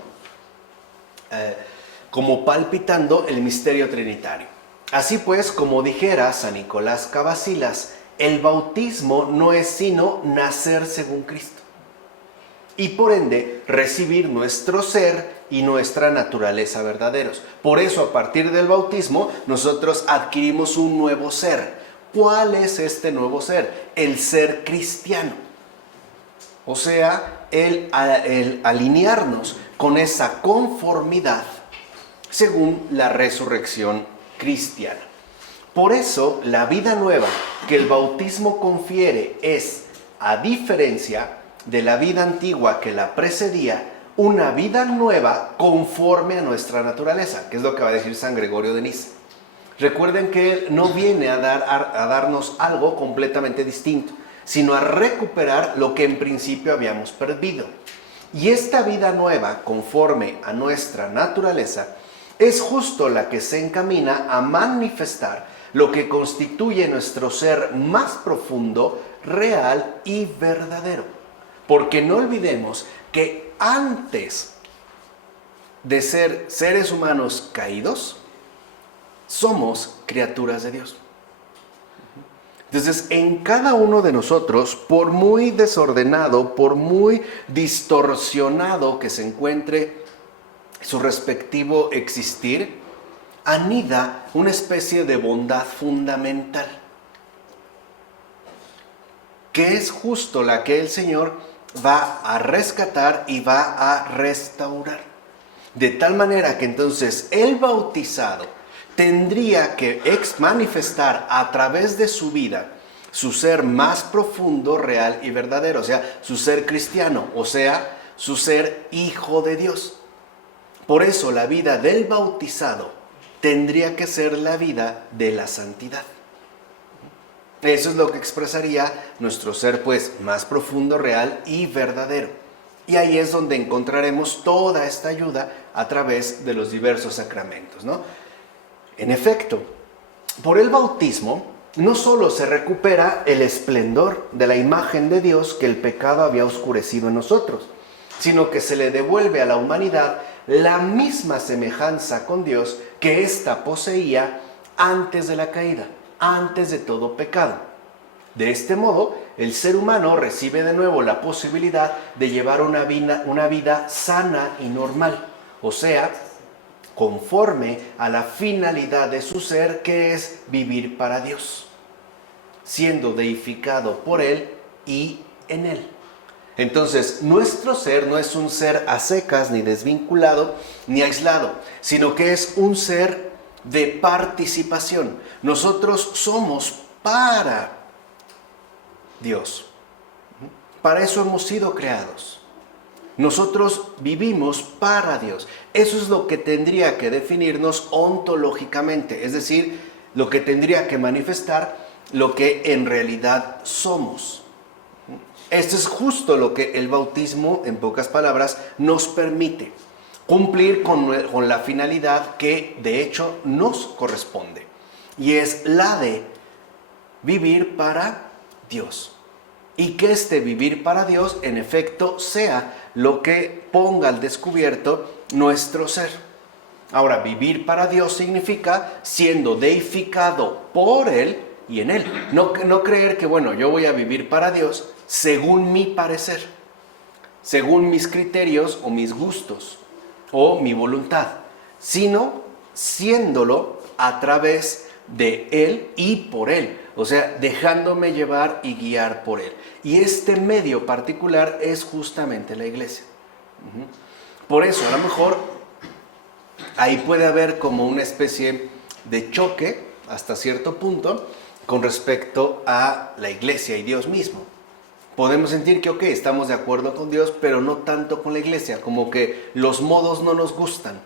Como palpitando el misterio trinitario. Así pues, como dijera San Nicolás Cavasilas, el bautismo no es sino nacer según Cristo y por ende recibir nuestro ser y nuestra naturaleza verdaderos. Por eso, a partir del bautismo, nosotros adquirimos un nuevo ser. ¿Cuál es este nuevo ser? El ser cristiano. O sea, el alinearnos con esa conformidad según la resurrección cristiana. Por eso, la vida nueva que el bautismo confiere es, a diferencia de la vida antigua que la precedía, una vida nueva conforme a nuestra naturaleza, que es lo que va a decir San Gregorio de Niza. Recuerden que él no viene a darnos algo completamente distinto, sino a recuperar lo que en principio habíamos perdido. Y esta vida nueva, conforme a nuestra naturaleza, es justo la que se encamina a manifestar lo que constituye nuestro ser más profundo, real y verdadero. Porque no olvidemos que antes de ser seres humanos caídos, somos criaturas de Dios. Entonces, en cada uno de nosotros, por muy desordenado, por muy distorsionado que se encuentre su respectivo existir, anida una especie de bondad fundamental, que es justo la que el Señor va a rescatar y va a restaurar. De tal manera que entonces el bautizado tendría que manifestar a través de su vida su ser más profundo, real y verdadero, o sea, su ser cristiano, o sea, su ser hijo de Dios. Por eso la vida del bautizado tendría que ser la vida de la santidad. Eso es lo que expresaría nuestro ser, pues, más profundo, real y verdadero. Y ahí es donde encontraremos toda esta ayuda a través de los diversos sacramentos, ¿no? En efecto, por el bautismo no solo se recupera el esplendor de la imagen de Dios que el pecado había oscurecido en nosotros, sino que se le devuelve a la humanidad la misma semejanza con Dios que ésta poseía antes de la caída, antes de todo pecado. De este modo, el ser humano recibe de nuevo la posibilidad de llevar una vida sana y normal, o sea, conforme a la finalidad de su ser, que es vivir para Dios, siendo deificado por Él y en Él. Entonces, nuestro ser no es un ser a secas, ni desvinculado, ni aislado, sino que es un ser de participación. Nosotros somos para Dios. Para eso hemos sido creados. Nosotros vivimos para Dios. Eso es lo que tendría que definirnos ontológicamente, es decir, lo que tendría que manifestar lo que en realidad somos. Esto es justo lo que el bautismo, en pocas palabras, nos permite cumplir con la finalidad que de hecho nos corresponde, y es la de vivir para Dios. Y que este vivir para Dios, en efecto, sea lo que ponga al descubierto nuestro ser. Ahora, vivir para Dios significa siendo deificado por Él y en Él. No creer que, bueno, yo voy a vivir para Dios según mi parecer, según mis criterios o mis gustos o mi voluntad, sino siéndolo a través de Él y por Él. O sea, dejándome llevar y guiar por Él. Y este medio particular es justamente la iglesia. Por eso, a lo mejor, ahí puede haber como una especie de choque, hasta cierto punto, con respecto a la iglesia y Dios mismo. Podemos sentir que, ok, estamos de acuerdo con Dios, pero no tanto con la iglesia, como que los modos no nos gustan,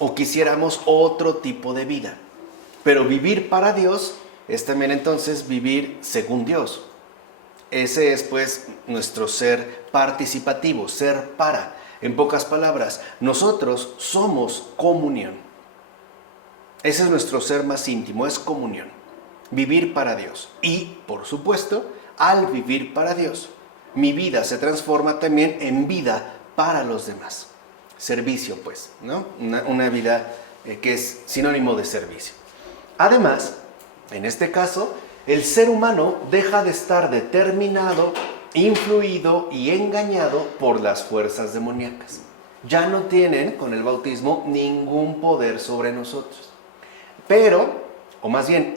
o quisiéramos otro tipo de vida. Pero vivir para Dios es también entonces vivir según Dios. Ese es pues nuestro ser participativo, ser para. En pocas palabras, nosotros somos comunión. Ese es nuestro ser más íntimo, es comunión. Vivir para Dios. Y, por supuesto, al vivir para Dios, mi vida se transforma también en vida para los demás. Servicio, pues, ¿no? Una vida que es sinónimo de servicio. Además, en este caso, el ser humano deja de estar determinado, influido y engañado por las fuerzas demoníacas. Ya no tienen, con el bautismo, ningún poder sobre nosotros. Pero, o más bien,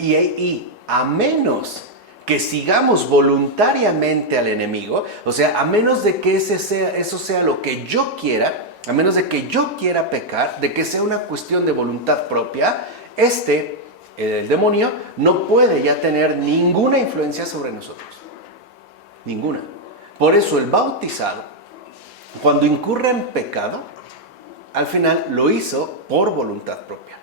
a menos que sigamos voluntariamente al enemigo, o sea, a menos de que eso sea lo que yo quiera, a menos de que yo quiera pecar, de que sea una cuestión de voluntad propia, el demonio no puede ya tener ninguna influencia sobre nosotros. Ninguna. Por eso el bautizado, cuando incurre en pecado, al final lo hizo por voluntad propia.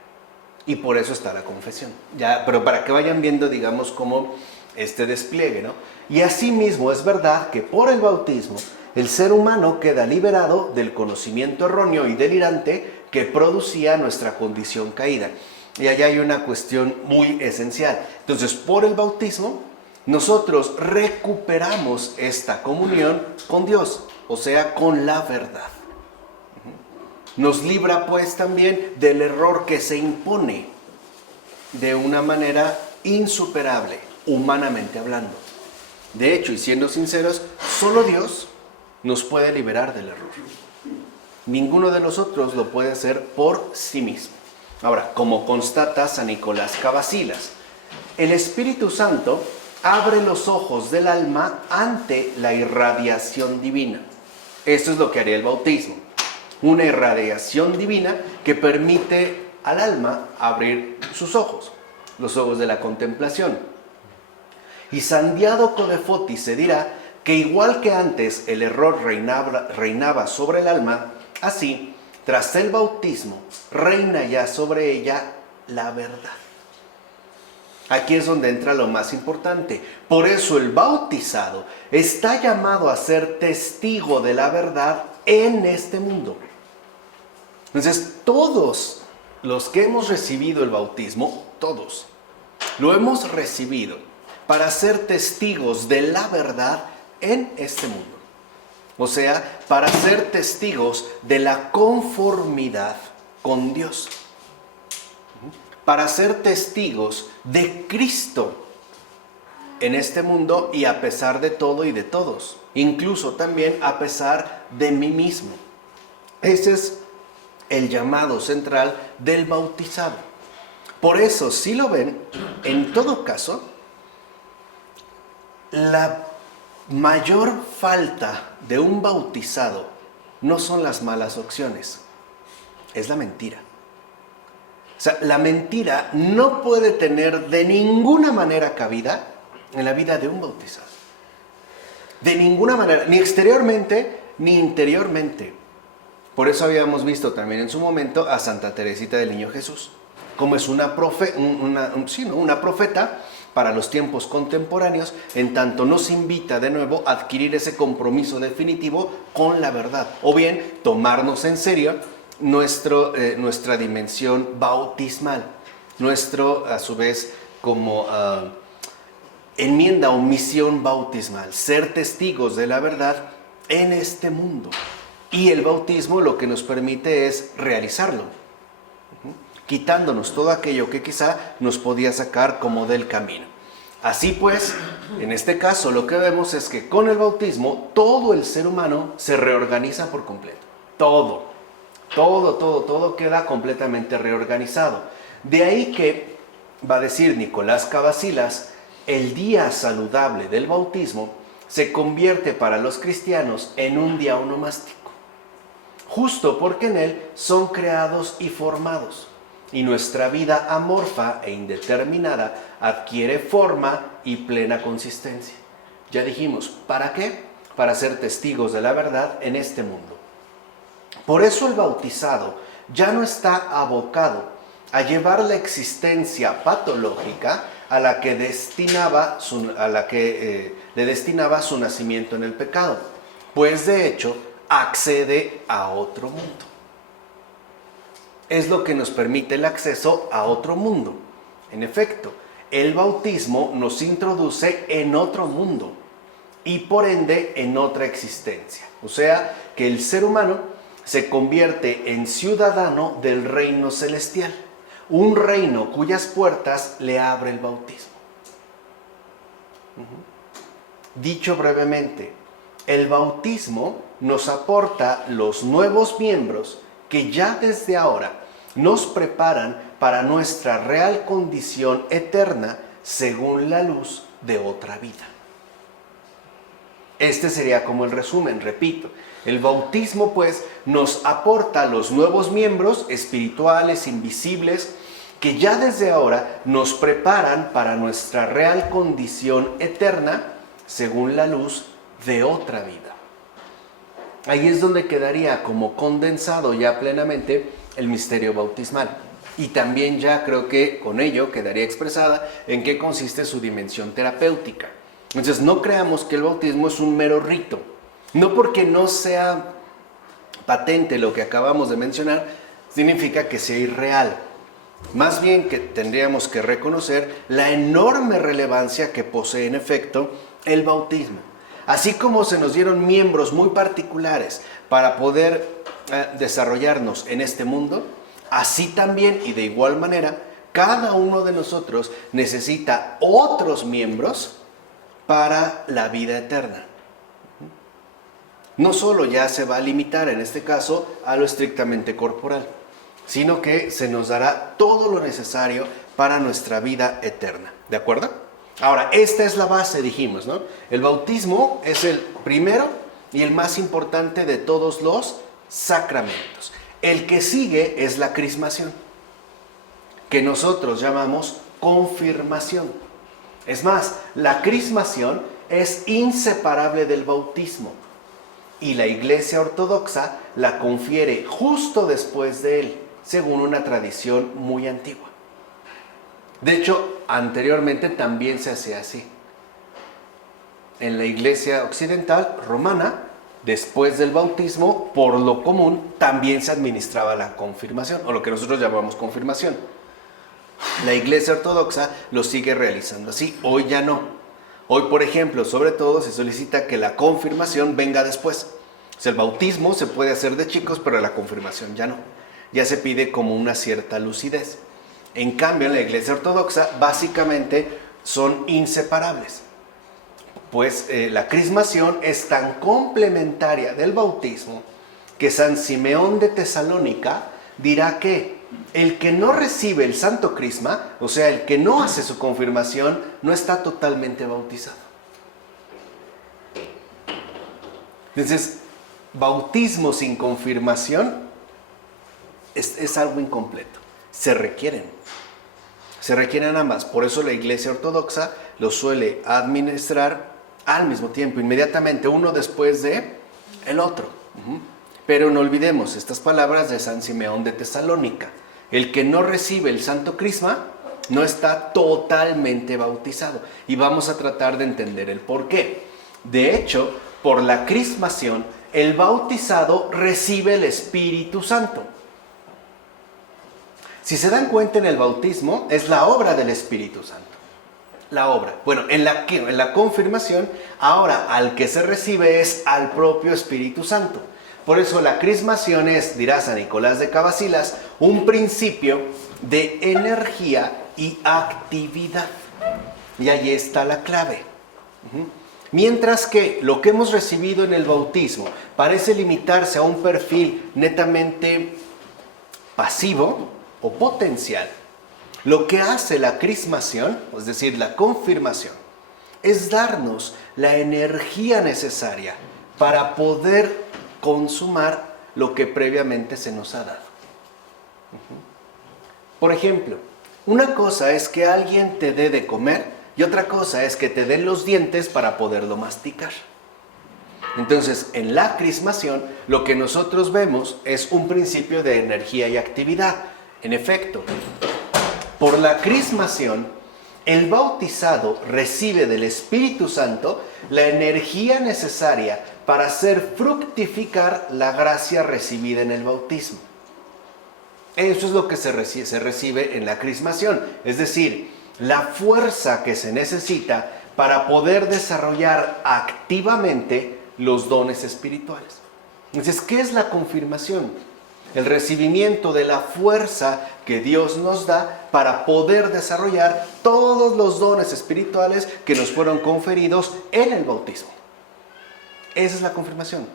Y por eso está la confesión. Ya, pero para que vayan viendo, digamos, cómo este despliegue, ¿no? Y asimismo es verdad que por el bautismo el ser humano queda liberado del conocimiento erróneo y delirante que producía nuestra condición caída. Y allá hay una cuestión muy esencial. Entonces, por el bautismo, nosotros recuperamos esta comunión con Dios, o sea, con la verdad. Nos libra, pues, también del error que se impone de una manera insuperable, humanamente hablando. De hecho, y siendo sinceros, solo Dios nos puede liberar del error. Ninguno de nosotros lo puede hacer por sí mismo. Ahora, como constata San Nicolás Cavasilas, el Espíritu Santo abre los ojos del alma ante la irradiación divina. Esto es lo que haría el bautismo. Una irradiación divina que permite al alma abrir sus ojos, los ojos de la contemplación. Y San Diádoco de Fotis se dirá que igual que antes el error reinaba sobre el alma, así, tras el bautismo, reina ya sobre ella la verdad. Aquí es donde entra lo más importante. Por eso el bautizado está llamado a ser testigo de la verdad en este mundo. Entonces, todos los que hemos recibido el bautismo, todos, lo hemos recibido para ser testigos de la verdad en este mundo. O sea, para ser testigos de la conformidad con Dios. Para ser testigos de Cristo en este mundo y a pesar de todo y de todos. Incluso también a pesar de mí mismo. Ese es el llamado central del bautizado. Por eso, si lo ven, en todo caso, la mayor falta de un bautizado no son las malas opciones, es la mentira. O sea, la mentira no puede tener de ninguna manera cabida en la vida de un bautizado. De ninguna manera, ni exteriormente ni interiormente. Por eso habíamos visto también en su momento a Santa Teresita del Niño Jesús, como es una profeta para los tiempos contemporáneos, en tanto nos invita de nuevo a adquirir ese compromiso definitivo con la verdad, o bien tomarnos en serio nuestra dimensión bautismal, a su vez, como enmienda o misión bautismal, ser testigos de la verdad en este mundo. Y el bautismo lo que nos permite es realizarlo, quitándonos todo aquello que quizá nos podía sacar como del camino. Así pues, en este caso lo que vemos es que con el bautismo todo el ser humano se reorganiza por completo. Todo queda completamente reorganizado. De ahí que, va a decir Nicolás Cavacillas, el día saludable del bautismo se convierte para los cristianos en un día onomástico, justo porque en él son creados y formados, y nuestra vida amorfa e indeterminada adquiere forma y plena consistencia. Ya dijimos, ¿para qué? Para ser testigos de la verdad en este mundo. Por eso el bautizado ya no está abocado a llevar la existencia patológica a la que le destinaba su nacimiento en el pecado, pues de hecho accede a otro mundo. Es lo que nos permite el acceso a otro mundo. En efecto, el bautismo nos introduce en otro mundo y por ende en otra existencia. O sea, que el ser humano se convierte en ciudadano del reino celestial, un reino cuyas puertas le abre el bautismo. Dicho brevemente, el bautismo nos aporta los nuevos miembros que ya desde ahora nos preparan para nuestra real condición eterna según la luz de otra vida. Este sería como el resumen, repito. El bautismo, pues, nos aporta los nuevos miembros espirituales, invisibles, que ya desde ahora nos preparan para nuestra real condición eterna según la luz de otra vida. Ahí es donde quedaría como condensado ya plenamente el misterio bautismal. Y también ya creo que con ello quedaría expresada en qué consiste su dimensión terapéutica. Entonces no creamos que el bautismo es un mero rito. No porque no sea patente lo que acabamos de mencionar, significa que sea irreal. Más bien que tendríamos que reconocer la enorme relevancia que posee en efecto el bautismo. Así como se nos dieron miembros muy particulares para poder desarrollarnos en este mundo, así también y de igual manera, cada uno de nosotros necesita otros miembros para la vida eterna. No solo ya se va a limitar en este caso a lo estrictamente corporal, sino que se nos dará todo lo necesario para nuestra vida eterna. ¿De acuerdo? Ahora, esta es la base, dijimos, ¿no? El bautismo es el primero y el más importante de todos los sacramentos. El que sigue es la crismación, que nosotros llamamos confirmación. Es más, la crismación es inseparable del bautismo y la Iglesia Ortodoxa la confiere justo después de él, según una tradición muy antigua. De hecho, anteriormente también se hacía así. En la iglesia occidental romana, después del bautismo, por lo común, también se administraba la confirmación, o lo que nosotros llamamos confirmación. La iglesia ortodoxa lo sigue realizando así, hoy ya no. Hoy, por ejemplo, sobre todo se solicita que la confirmación venga después. O sea, el bautismo se puede hacer de chicos, pero la confirmación ya no. Ya se pide como una cierta lucidez. En cambio, en la iglesia ortodoxa, básicamente son inseparables. Pues la crismación es tan complementaria del bautismo que San Simeón de Tesalónica dirá que el que no recibe el santo crisma, o sea, el que no hace su confirmación, no está totalmente bautizado. Entonces, bautismo sin confirmación es algo incompleto. Se requieren ambas. Por eso la iglesia ortodoxa lo suele administrar al mismo tiempo, inmediatamente, uno después de el otro. Pero no olvidemos estas palabras de San Simeón de Tesalónica. El que no recibe el santo crisma no está totalmente bautizado. Y vamos a tratar de entender el por qué. De hecho, por la crismación, el bautizado recibe el Espíritu Santo. Si se dan cuenta, en el bautismo es la obra del Espíritu Santo. La obra. Bueno, en la confirmación, ahora al que se recibe es al propio Espíritu Santo. Por eso la crismación es, dirá San Nicolás de Cabasilas, un principio de energía y actividad. Y ahí está la clave. Mientras que lo que hemos recibido en el bautismo parece limitarse a un perfil netamente pasivo o potencial, lo que hace la crismación, es decir, la confirmación, es darnos la energía necesaria para poder consumar lo que previamente se nos ha dado. Por ejemplo, una cosa es que alguien te dé de comer y otra cosa es que te den los dientes para poderlo masticar. Entonces, en la crismación, lo que nosotros vemos es un principio de energía y actividad. En efecto, por la crismación, el bautizado recibe del Espíritu Santo la energía necesaria para hacer fructificar la gracia recibida en el bautismo. Eso es lo que se recibe en la crismación, es decir, la fuerza que se necesita para poder desarrollar activamente los dones espirituales. Entonces, ¿qué es la confirmación? El recibimiento de la fuerza que Dios nos da para poder desarrollar todos los dones espirituales que nos fueron conferidos en el bautismo. Esa es la confirmación.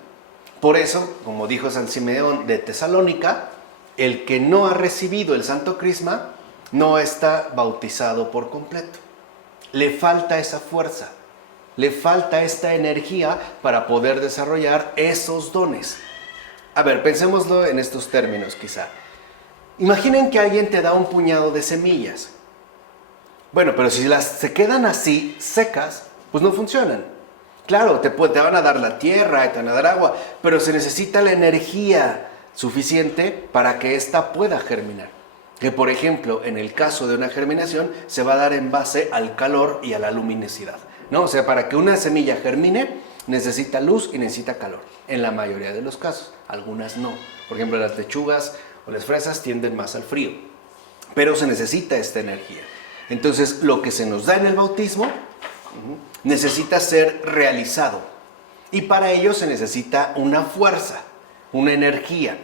Por eso, como dijo San Simeón de Tesalónica, el que no ha recibido el santo crisma no está bautizado por completo. Le falta esa fuerza, le falta esta energía para poder desarrollar esos dones. A ver, pensémoslo en estos términos quizá. Imaginen que alguien te da un puñado de semillas. Bueno, pero si se quedan así, secas, pues no funcionan. Claro, te van a dar la tierra y te van a dar agua, pero se necesita la energía suficiente para que ésta pueda germinar. Que por ejemplo, en el caso de una germinación, se va a dar en base al calor y a la luminosidad, ¿no? O sea, para que una semilla germine, necesita luz y necesita calor, en la mayoría de los casos. Algunas no. Por ejemplo, las lechugas o las fresas tienden más al frío, pero se necesita esta energía. Entonces, lo que se nos da en el bautismo necesita ser realizado, y para ello se necesita una fuerza, una energía.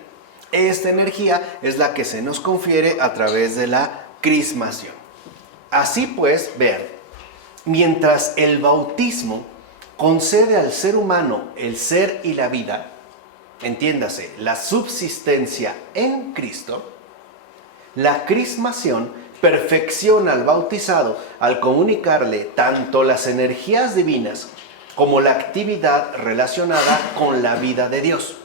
Esta energía es la que se nos confiere a través de la crismación. Así pues, vean, mientras el bautismo concede al ser humano el ser y la vida, entiéndase, la subsistencia en Cristo, la crismación perfecciona al bautizado al comunicarle tanto las energías divinas como la actividad relacionada con la vida de Dios.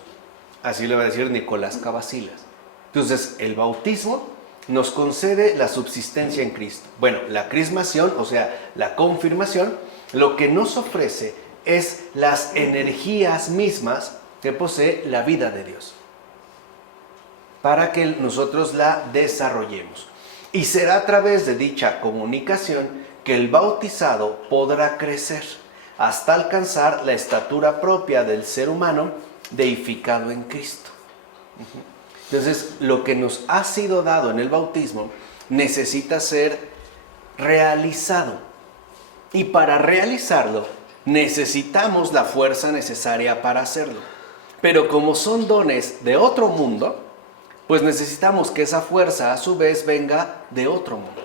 Así le va a decir Nicolás Cabasilas. Entonces, el bautismo nos concede la subsistencia en Cristo. Bueno, la crismación, o sea, la confirmación, lo que nos ofrece es las energías mismas que posee la vida de Dios, para que nosotros la desarrollemos. Y será a través de dicha comunicación que el bautizado podrá crecer hasta alcanzar la estatura propia del ser humano deificado en Cristo. Entonces, lo que nos ha sido dado en el bautismo necesita ser realizado. Y para realizarlo, necesitamos la fuerza necesaria para hacerlo. Pero como son dones de otro mundo, pues necesitamos que esa fuerza a su vez venga de otro mundo,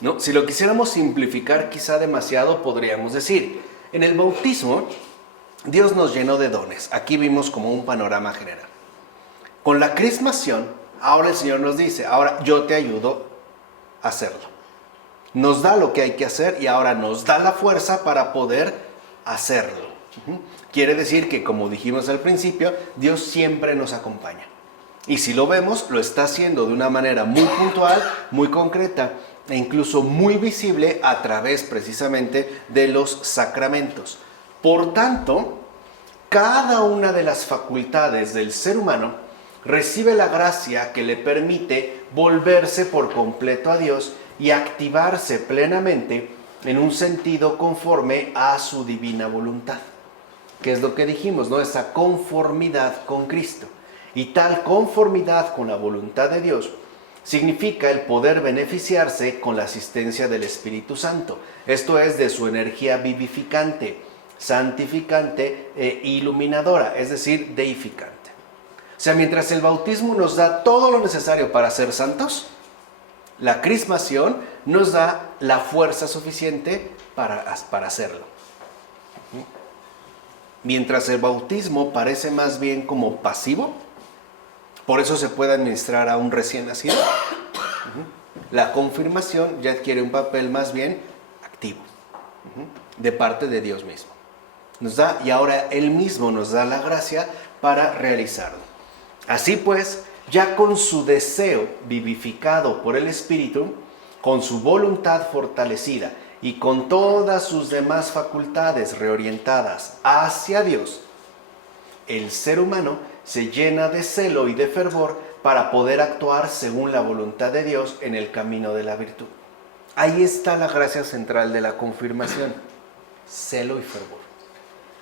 ¿no? Si lo quisiéramos simplificar quizá demasiado, podríamos decir, en el bautismo Dios nos llenó de dones. Aquí vimos como un panorama general. Con la crismación, ahora el Señor nos dice, ahora yo te ayudo a hacerlo. Nos da lo que hay que hacer y ahora nos da la fuerza para poder hacerlo. Quiere decir que, como dijimos al principio, Dios siempre nos acompaña. Y si lo vemos, lo está haciendo de una manera muy puntual, muy concreta e incluso muy visible a través precisamente de los sacramentos. Por tanto, cada una de las facultades del ser humano recibe la gracia que le permite volverse por completo a Dios y activarse plenamente en un sentido conforme a su divina voluntad. Que es lo que dijimos, ¿no? Esa conformidad con Cristo. Y tal conformidad con la voluntad de Dios significa el poder beneficiarse con la asistencia del Espíritu Santo. Esto es, de su energía vivificante, santificante e iluminadora, es decir, deificante. O sea, mientras el bautismo nos da todo lo necesario para ser santos, la crismación nos da la fuerza suficiente para hacerlo. Mientras el bautismo parece más bien como pasivo, por eso se puede administrar a un recién nacido, la confirmación ya adquiere un papel más bien activo, de parte de Dios mismo. Nos da, y ahora Él mismo nos da la gracia para realizarlo. Así pues, ya con su deseo vivificado por el Espíritu, con su voluntad fortalecida y con todas sus demás facultades reorientadas hacia Dios, el ser humano se llena de celo y de fervor para poder actuar según la voluntad de Dios en el camino de la virtud. Ahí está la gracia central de la confirmación: celo y fervor.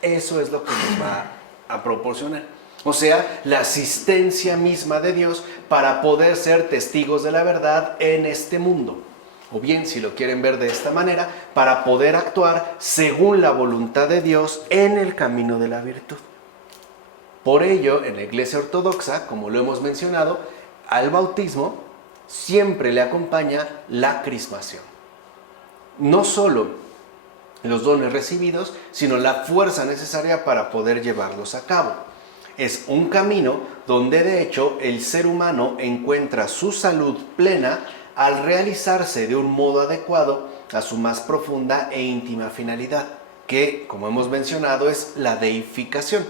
Eso es lo que nos va a proporcionar. O sea, la asistencia misma de Dios para poder ser testigos de la verdad en este mundo. O bien, si lo quieren ver de esta manera, para poder actuar según la voluntad de Dios en el camino de la virtud. Por ello, en la Iglesia Ortodoxa, como lo hemos mencionado, al bautismo siempre le acompaña la crismación. No solo los dones recibidos, sino la fuerza necesaria para poder llevarlos a cabo. Es un camino donde de hecho el ser humano encuentra su salud plena al realizarse de un modo adecuado a su más profunda e íntima finalidad, que, como hemos mencionado, es la deificación.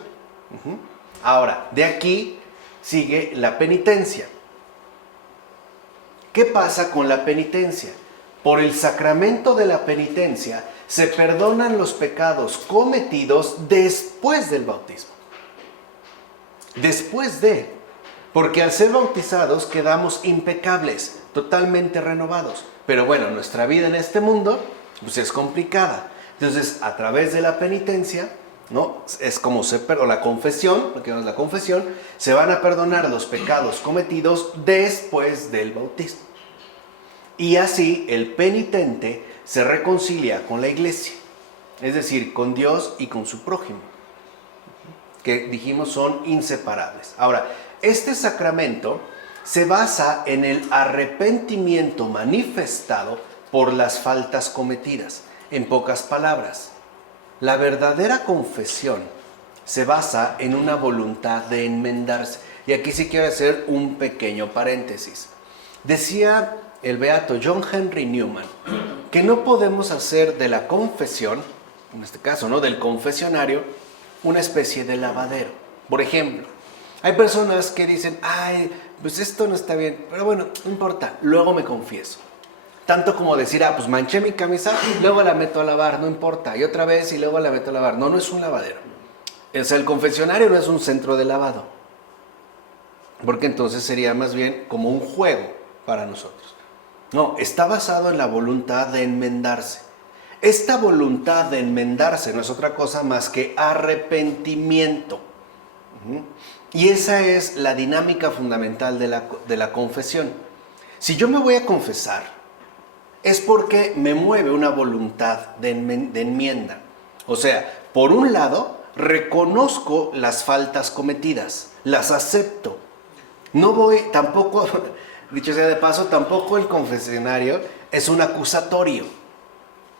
Ahora, de aquí sigue la penitencia. ¿Qué pasa con la penitencia? Por el sacramento de la penitencia se perdonan los pecados cometidos después del bautismo. Porque al ser bautizados quedamos impecables, totalmente renovados. Pero bueno, nuestra vida en este mundo pues es complicada. Entonces, a través de la penitencia, ¿no? Es como la confesión, lo que llamamos la confesión, se van a perdonar los pecados cometidos después del bautismo. Y así el penitente se reconcilia con la iglesia, es decir, con Dios y con su prójimo, que dijimos son inseparables. Ahora, este sacramento se basa en el arrepentimiento manifestado por las faltas cometidas. En pocas palabras, la verdadera confesión se basa en una voluntad de enmendarse. Y aquí sí quiero hacer un pequeño paréntesis. Decía el beato John Henry Newman que no podemos hacer de la confesión, en este caso, ¿no?, del confesionario, una especie de lavadero. Por ejemplo, hay personas que dicen, ay, pues esto no está bien, pero bueno, no importa, luego me confieso. Tanto como decir, pues manché mi camisa, luego la meto a lavar, no importa, y otra vez y luego la meto a lavar. No, no es un lavadero. O sea, el confesionario no es un centro de lavado, porque entonces sería más bien como un juego para nosotros. No, está basado en la voluntad de enmendarse. Esta voluntad de enmendarse no es otra cosa más que arrepentimiento. Y esa es la dinámica fundamental de la confesión. Si yo me voy a confesar, es porque me mueve una voluntad de enmienda. O sea, por un lado, reconozco las faltas cometidas, las acepto. No voy tampoco, dicho sea de paso, tampoco el confesionario es un acusatorio.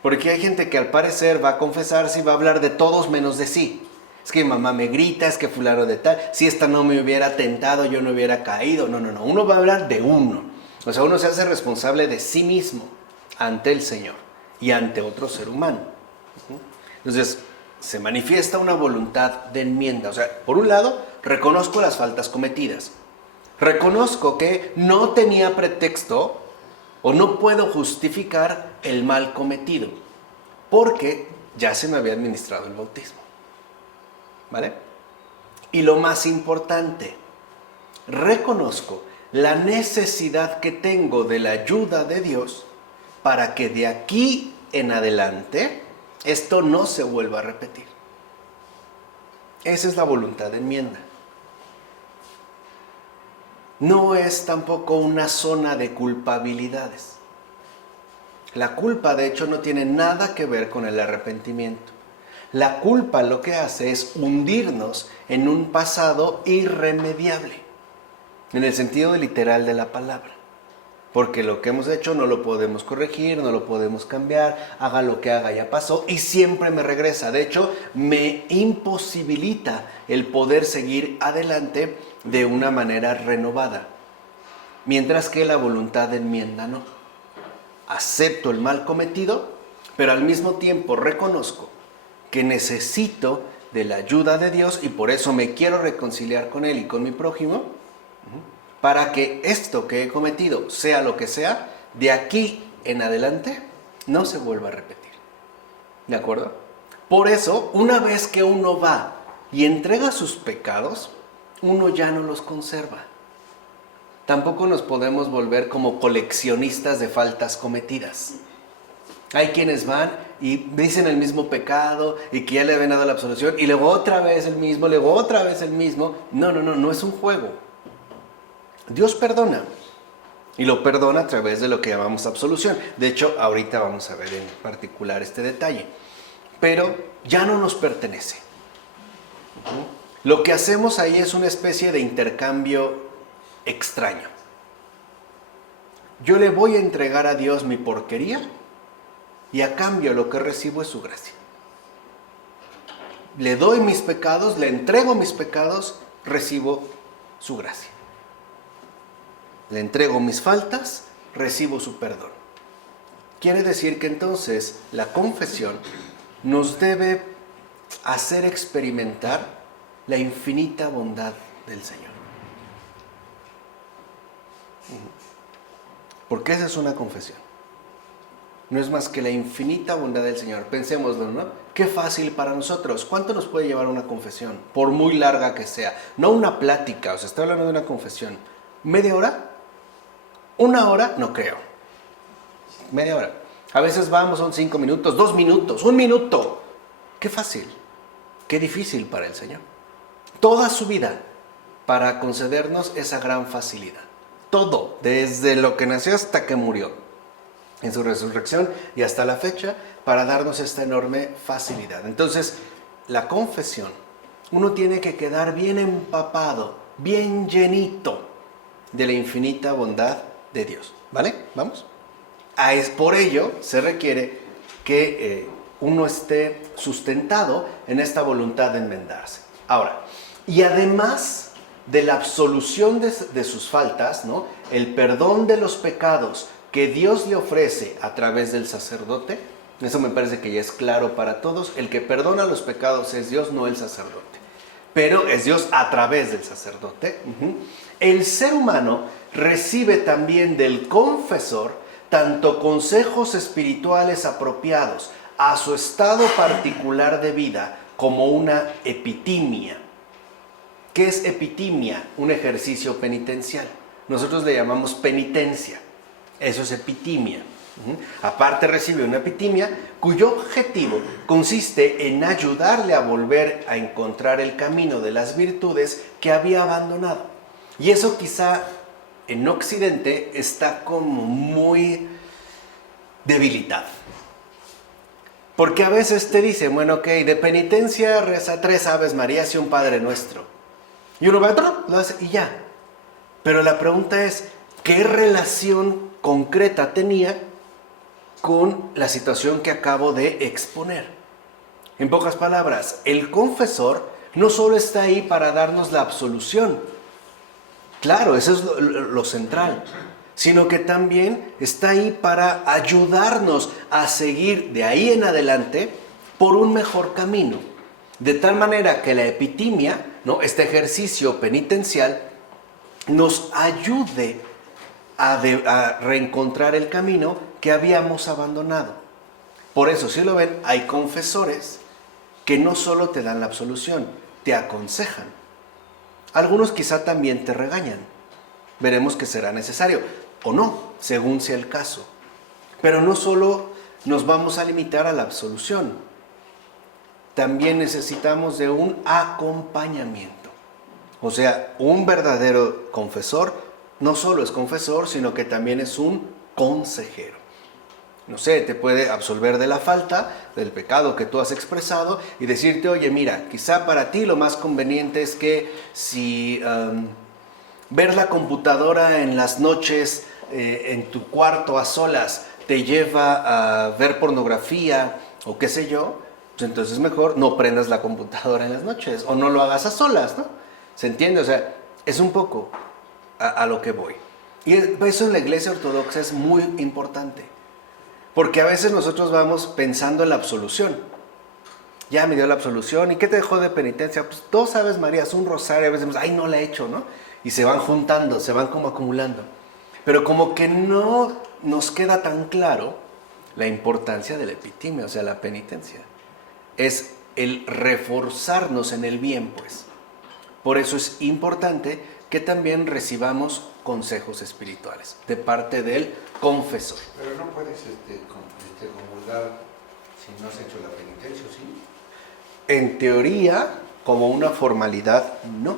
Porque hay gente que al parecer va a confesarse y va a hablar de todos menos de sí. Es que mi mamá me grita, es que fulano de tal, si esta no me hubiera tentado, yo no hubiera caído. No. Uno va a hablar de uno. O sea, uno se hace responsable de sí mismo ante el Señor y ante otro ser humano. Entonces, se manifiesta una voluntad de enmienda. O sea, por un lado, reconozco las faltas cometidas. Reconozco que no tenía pretexto o no puedo justificar el mal cometido, porque ya se me había administrado el bautismo. ¿Vale? Y lo más importante, reconozco la necesidad que tengo de la ayuda de Dios para que de aquí en adelante esto no se vuelva a repetir. Esa es la voluntad de enmienda. No es tampoco una zona de culpabilidades. La culpa, de hecho, no tiene nada que ver con el arrepentimiento. La culpa lo que hace es hundirnos en un pasado irremediable, en el sentido literal de la palabra. Porque lo que hemos hecho no lo podemos corregir, no lo podemos cambiar, haga lo que haga, ya pasó y siempre me regresa. De hecho, me imposibilita el poder seguir adelante de una manera renovada. Mientras que la voluntad de enmienda no. Acepto el mal cometido, pero al mismo tiempo reconozco que necesito de la ayuda de Dios y por eso me quiero reconciliar con Él y con mi prójimo, para que esto que he cometido, sea lo que sea, de aquí en adelante no se vuelva a repetir. ¿De acuerdo? Por eso, una vez que uno va y entrega sus pecados, uno ya no los conserva. Tampoco nos podemos volver como coleccionistas de faltas cometidas. Hay quienes van y dicen el mismo pecado y que ya le habían dado la absolución y luego otra vez el mismo, luego otra vez el mismo. No es un juego. Dios perdona y lo perdona a través de lo que llamamos absolución. De hecho, ahorita vamos a ver en particular este detalle. Pero ya no nos pertenece. Lo que hacemos ahí es una especie de intercambio extraño. Yo le voy a entregar a Dios mi porquería y a cambio lo que recibo es su gracia. Le doy mis pecados, le entrego mis pecados, recibo su gracia. Le entrego mis faltas, recibo su perdón. Quiere decir que entonces la confesión nos debe hacer experimentar la infinita bondad del Señor. Porque esa es una confesión. No es más que la infinita bondad del Señor. Pensémoslo, ¿no? Qué fácil para nosotros. ¿Cuánto nos puede llevar una confesión? Por muy larga que sea. No una plática, o sea, estoy hablando de una confesión. ¿Media hora? ¿Una hora? No creo. Media hora. A veces vamos, son 5 minutos, 2 minutos, 1 minuto. Qué fácil, qué difícil para el Señor. Toda su vida para concedernos esa gran facilidad. Todo, desde lo que nació hasta que murió, en su resurrección y hasta la fecha, para darnos esta enorme facilidad. Entonces, la confesión, uno tiene que quedar bien empapado, bien llenito de la infinita bondad de Dios. ¿Vale? ¿Vamos? Por ello se requiere que uno esté sustentado en esta voluntad de enmendarse. Ahora, y además de la absolución de sus faltas, ¿no? El perdón de los pecados que Dios le ofrece a través del sacerdote, eso me parece que ya es claro para todos. El que perdona los pecados es Dios, no el sacerdote. Pero es Dios a través del sacerdote. El ser humano recibe también del confesor tanto consejos espirituales apropiados a su estado particular de vida como una epitimia. ¿Qué es epitimia? Un ejercicio penitencial. Nosotros le llamamos penitencia. Eso es epitimia. Aparte recibe una epitimia cuyo objetivo consiste en ayudarle a volver a encontrar el camino de las virtudes que había abandonado. Y eso quizá en Occidente está como muy debilitado. Porque a veces te dicen, bueno, ok, de penitencia reza 3 Aves Marías y un Padre Nuestro. Y uno va, lo hace y ya. Pero la pregunta es, ¿qué relación concreta tenía con la situación que acabo de exponer? En pocas palabras, el confesor no solo está ahí para darnos la absolución, claro, eso es lo central, sino que también está ahí para ayudarnos a seguir de ahí en adelante por un mejor camino. De tal manera que la epitimia, ¿no?, este ejercicio penitencial, nos ayude a reencontrar el camino que habíamos abandonado. Por eso, si lo ven, hay confesores que no solo te dan la absolución, te aconsejan. Algunos quizá también te regañan. Veremos que será necesario o no, según sea el caso. Pero no solo nos vamos a limitar a la absolución, también necesitamos de un acompañamiento. O sea, un verdadero confesor no solo es confesor, sino que también es un consejero. No sé, te puede absolver de la falta, del pecado que tú has expresado y decirte, oye, mira, quizá para ti lo más conveniente es que si ver la computadora en las noches en tu cuarto a solas te lleva a ver pornografía o qué sé yo, pues entonces mejor no prendas la computadora en las noches o no lo hagas a solas, ¿no? ¿Se entiende? O sea, es un poco a lo que voy. Y eso en la Iglesia Ortodoxa es muy importante. Porque a veces nosotros vamos pensando en la absolución. Ya me dio la absolución. ¿Y qué te dejó de penitencia? Pues 2 Aves Marías, un rosario. A veces decimos, ay, no la he hecho, ¿no? Y se van juntando, se van como acumulando. Pero como que no nos queda tan claro la importancia de la epitimia, o sea, la penitencia. Es el reforzarnos en el bien, pues. Por eso es importante que también recibamos consejos espirituales de parte del confesor. Pero no puedes comulgar si no has hecho la penitencia, ¿sí? En teoría, como una formalidad, no,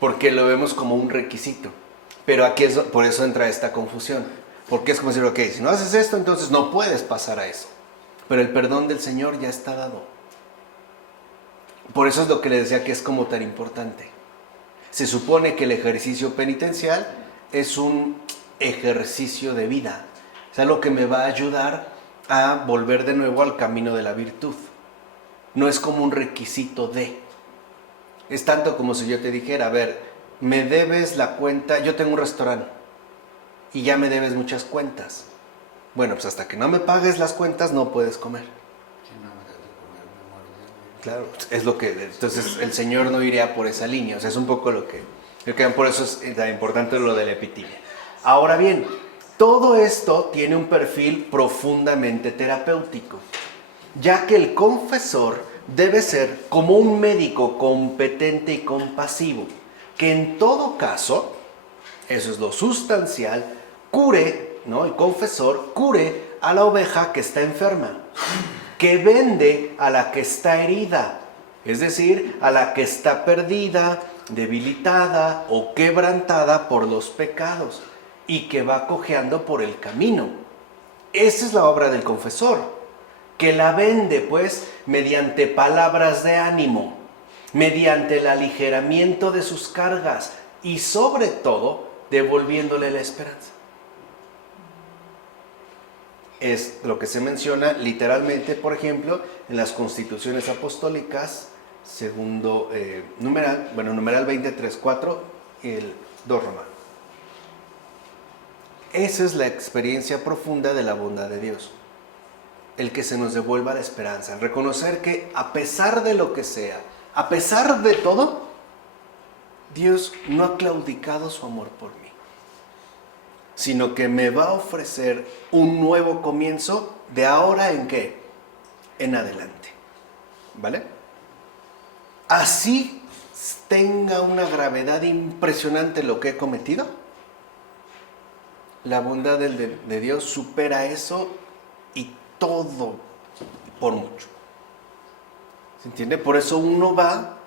porque lo vemos como un requisito. Pero aquí por eso entra esta confusión, porque es como decir, ok, si no haces esto, entonces no puedes pasar a eso. Pero el perdón del Señor ya está dado. Por eso es lo que le decía que es como tan importante. Se supone que el ejercicio penitencial es un ejercicio de vida. Es algo que me va a ayudar a volver de nuevo al camino de la virtud. No es como un requisito de. Es tanto como si yo te dijera, a ver, me debes la cuenta, yo tengo un restaurante y ya me debes muchas cuentas. Bueno, pues hasta que no me pagues las cuentas no puedes comer. Si no me das de comer, me muero de hambre. Claro, es lo que, entonces el Señor no iría por esa línea, o sea, es un poco lo que por eso es tan importante lo de la epitimia. Ahora bien, todo esto tiene un perfil profundamente terapéutico, ya que el confesor debe ser como un médico competente y compasivo, que en todo caso, eso es lo sustancial, cure, ¿no? El confesor cure a la oveja que está enferma, que vende a la que está herida, es decir, a la que está perdida, debilitada o quebrantada por los pecados y que va cojeando por el camino. Esa es la obra del confesor, que la vende pues mediante palabras de ánimo, mediante el aligeramiento de sus cargas y sobre todo devolviéndole la esperanza. Es lo que se menciona literalmente, por ejemplo, en las constituciones apostólicas, segundo numeral 23.4 y el 2 romano. Esa es la experiencia profunda de la bondad de Dios. El que se nos devuelva la esperanza, reconocer que a pesar de lo que sea, a pesar de todo, Dios no ha claudicado su amor por mí, sino que me va a ofrecer un nuevo comienzo de ahora en qué, en adelante, ¿vale? Así tenga una gravedad impresionante lo que he cometido, La bondad de Dios supera eso y todo por mucho. ¿Se entiende? Por eso uno va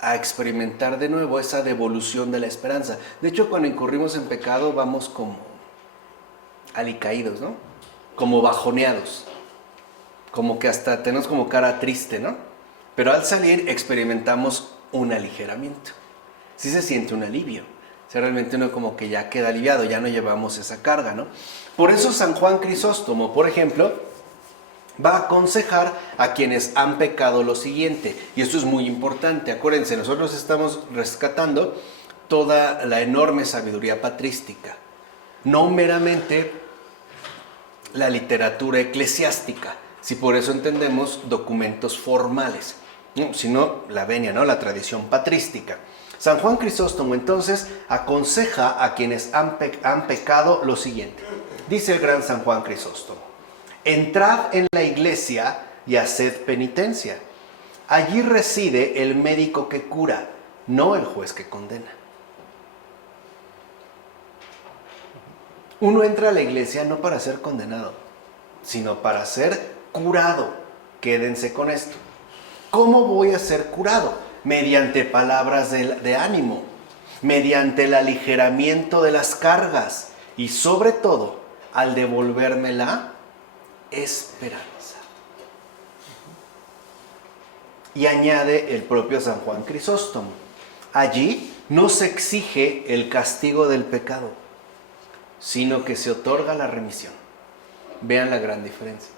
a experimentar de nuevo esa devolución de la esperanza. De hecho, cuando incurrimos en pecado vamos como alicaídos, ¿no? Como bajoneados. Como que hasta tenemos como cara triste, ¿no? Pero al salir experimentamos un aligeramiento. Sí se siente un alivio. O sea, realmente uno como que ya queda aliviado, ya no llevamos esa carga, ¿no? Por eso San Juan Crisóstomo, por ejemplo, va a aconsejar a quienes han pecado lo siguiente. Y esto es muy importante. Acuérdense, nosotros estamos rescatando toda la enorme sabiduría patrística. No meramente la literatura eclesiástica, si por eso entendemos documentos formales, ¿no? Sino la venia, ¿no? La tradición patrística. San Juan Crisóstomo entonces aconseja a quienes han pecado lo siguiente. Dice el gran San Juan Crisóstomo: entrad en la iglesia y haced penitencia. Allí reside el médico que cura, no el juez que condena. Uno entra a la iglesia no para ser condenado, sino para ser curado. Quédense con esto. ¿Cómo voy a ser curado? Mediante palabras de ánimo, mediante el aligeramiento de las cargas y sobre todo al devolverme la esperanza. Y añade el propio San Juan Crisóstomo: allí no se exige el castigo del pecado, sino que se otorga la remisión. Vean la gran diferencia.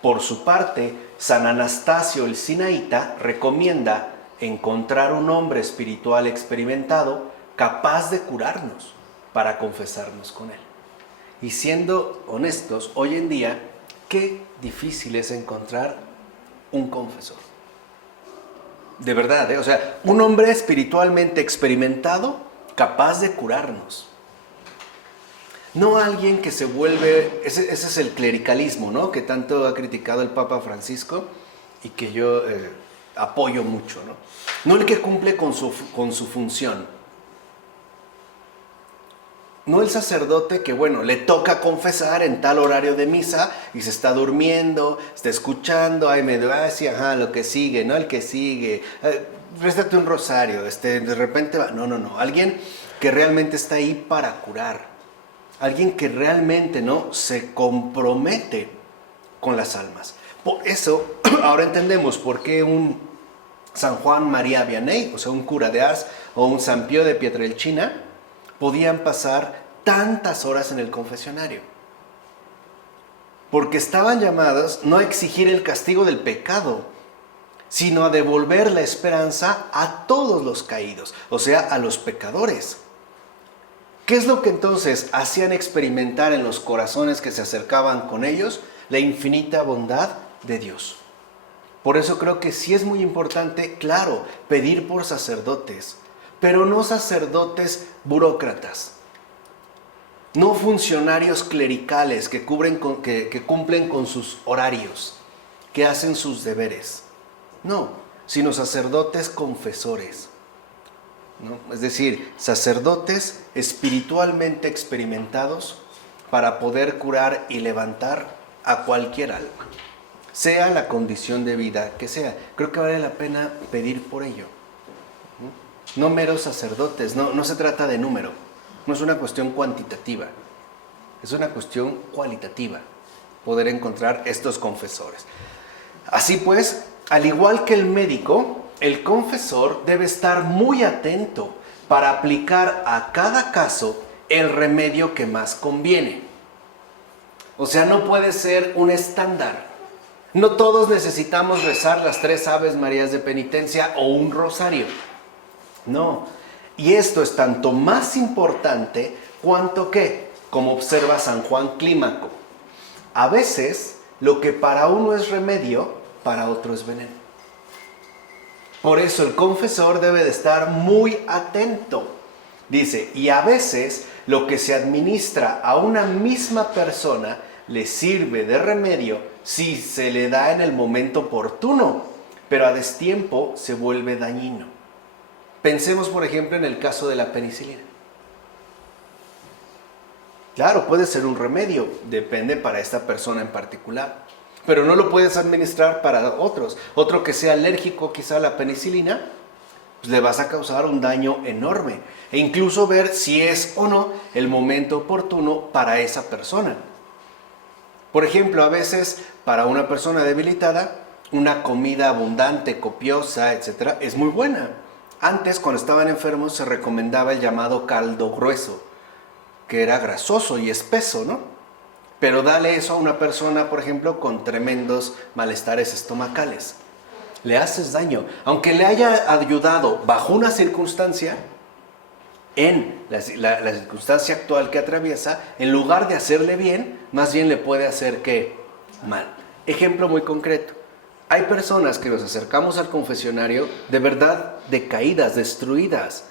Por su parte, San Anastasio el Sinaíta recomienda encontrar un hombre espiritual experimentado capaz de curarnos para confesarnos con él. Y siendo honestos, hoy en día, qué difícil es encontrar un confesor. De verdad, ¿eh? O sea, un hombre espiritualmente experimentado capaz de curarnos. No alguien que se vuelve, ese es el clericalismo, ¿no? Que tanto ha criticado el Papa Francisco y que yo apoyo mucho, ¿no? No el que cumple con su función. No el sacerdote que, bueno, le toca confesar en tal horario de misa y se está durmiendo, está escuchando, ay, medio, sí, ajá, lo que sigue, ¿no? El que sigue, réstate un rosario, de repente va, no, alguien que realmente está ahí para curar. Alguien que realmente, ¿no?, se compromete con las almas. Por eso, ahora entendemos por qué un San Juan María Vianney, o sea, un cura de Ars, o un San Pío de Pietrelcina, podían pasar tantas horas en el confesionario. Porque estaban llamados no a exigir el castigo del pecado, sino a devolver la esperanza a todos los caídos, o sea, a los pecadores. ¿Qué es lo que entonces hacían experimentar en los corazones que se acercaban con ellos? La infinita bondad de Dios. Por eso creo que sí es muy importante, claro, pedir por sacerdotes, pero no sacerdotes burócratas, no funcionarios clericales que cumplen con sus horarios, que hacen sus deberes, no, sino sacerdotes confesores. ¿No? Es decir, sacerdotes espiritualmente experimentados para poder curar y levantar a cualquier alma, sea la condición de vida que sea. Creo que vale la pena pedir por ello. No meros sacerdotes, no se trata de número, no es una cuestión cuantitativa, es una cuestión cualitativa, poder encontrar estos confesores. Así pues, al igual que el médico, el confesor debe estar muy atento para aplicar a cada caso el remedio que más conviene. O sea, no puede ser un estándar. No todos necesitamos rezar las 3 Aves Marías de penitencia o un rosario. No. Y esto es tanto más importante cuanto que, como observa San Juan Clímaco, a veces lo que para uno es remedio, para otro es veneno. Por eso el confesor debe de estar muy atento. Dice, y a veces lo que se administra a una misma persona le sirve de remedio si se le da en el momento oportuno, pero a destiempo se vuelve dañino. Pensemos, por ejemplo, en el caso de la penicilina. Claro, puede ser un remedio, depende para esta persona en particular, pero no lo puedes administrar para otros. Otro que sea alérgico quizá a la penicilina, pues le vas a causar un daño enorme e incluso ver si es o no el momento oportuno para esa persona. Por ejemplo, a veces para una persona debilitada, una comida abundante, copiosa, etcétera, es muy buena. Antes, cuando estaban enfermos, se recomendaba el llamado caldo grueso, que era grasoso y espeso, ¿no? Pero dale eso a una persona, por ejemplo, con tremendos malestares estomacales. Le haces daño. Aunque le haya ayudado bajo una circunstancia, en la circunstancia actual que atraviesa, en lugar de hacerle bien, más bien le puede hacer ¿qué? Mal. Ejemplo muy concreto. Hay personas que nos acercamos al confesionario de verdad decaídas, destruidas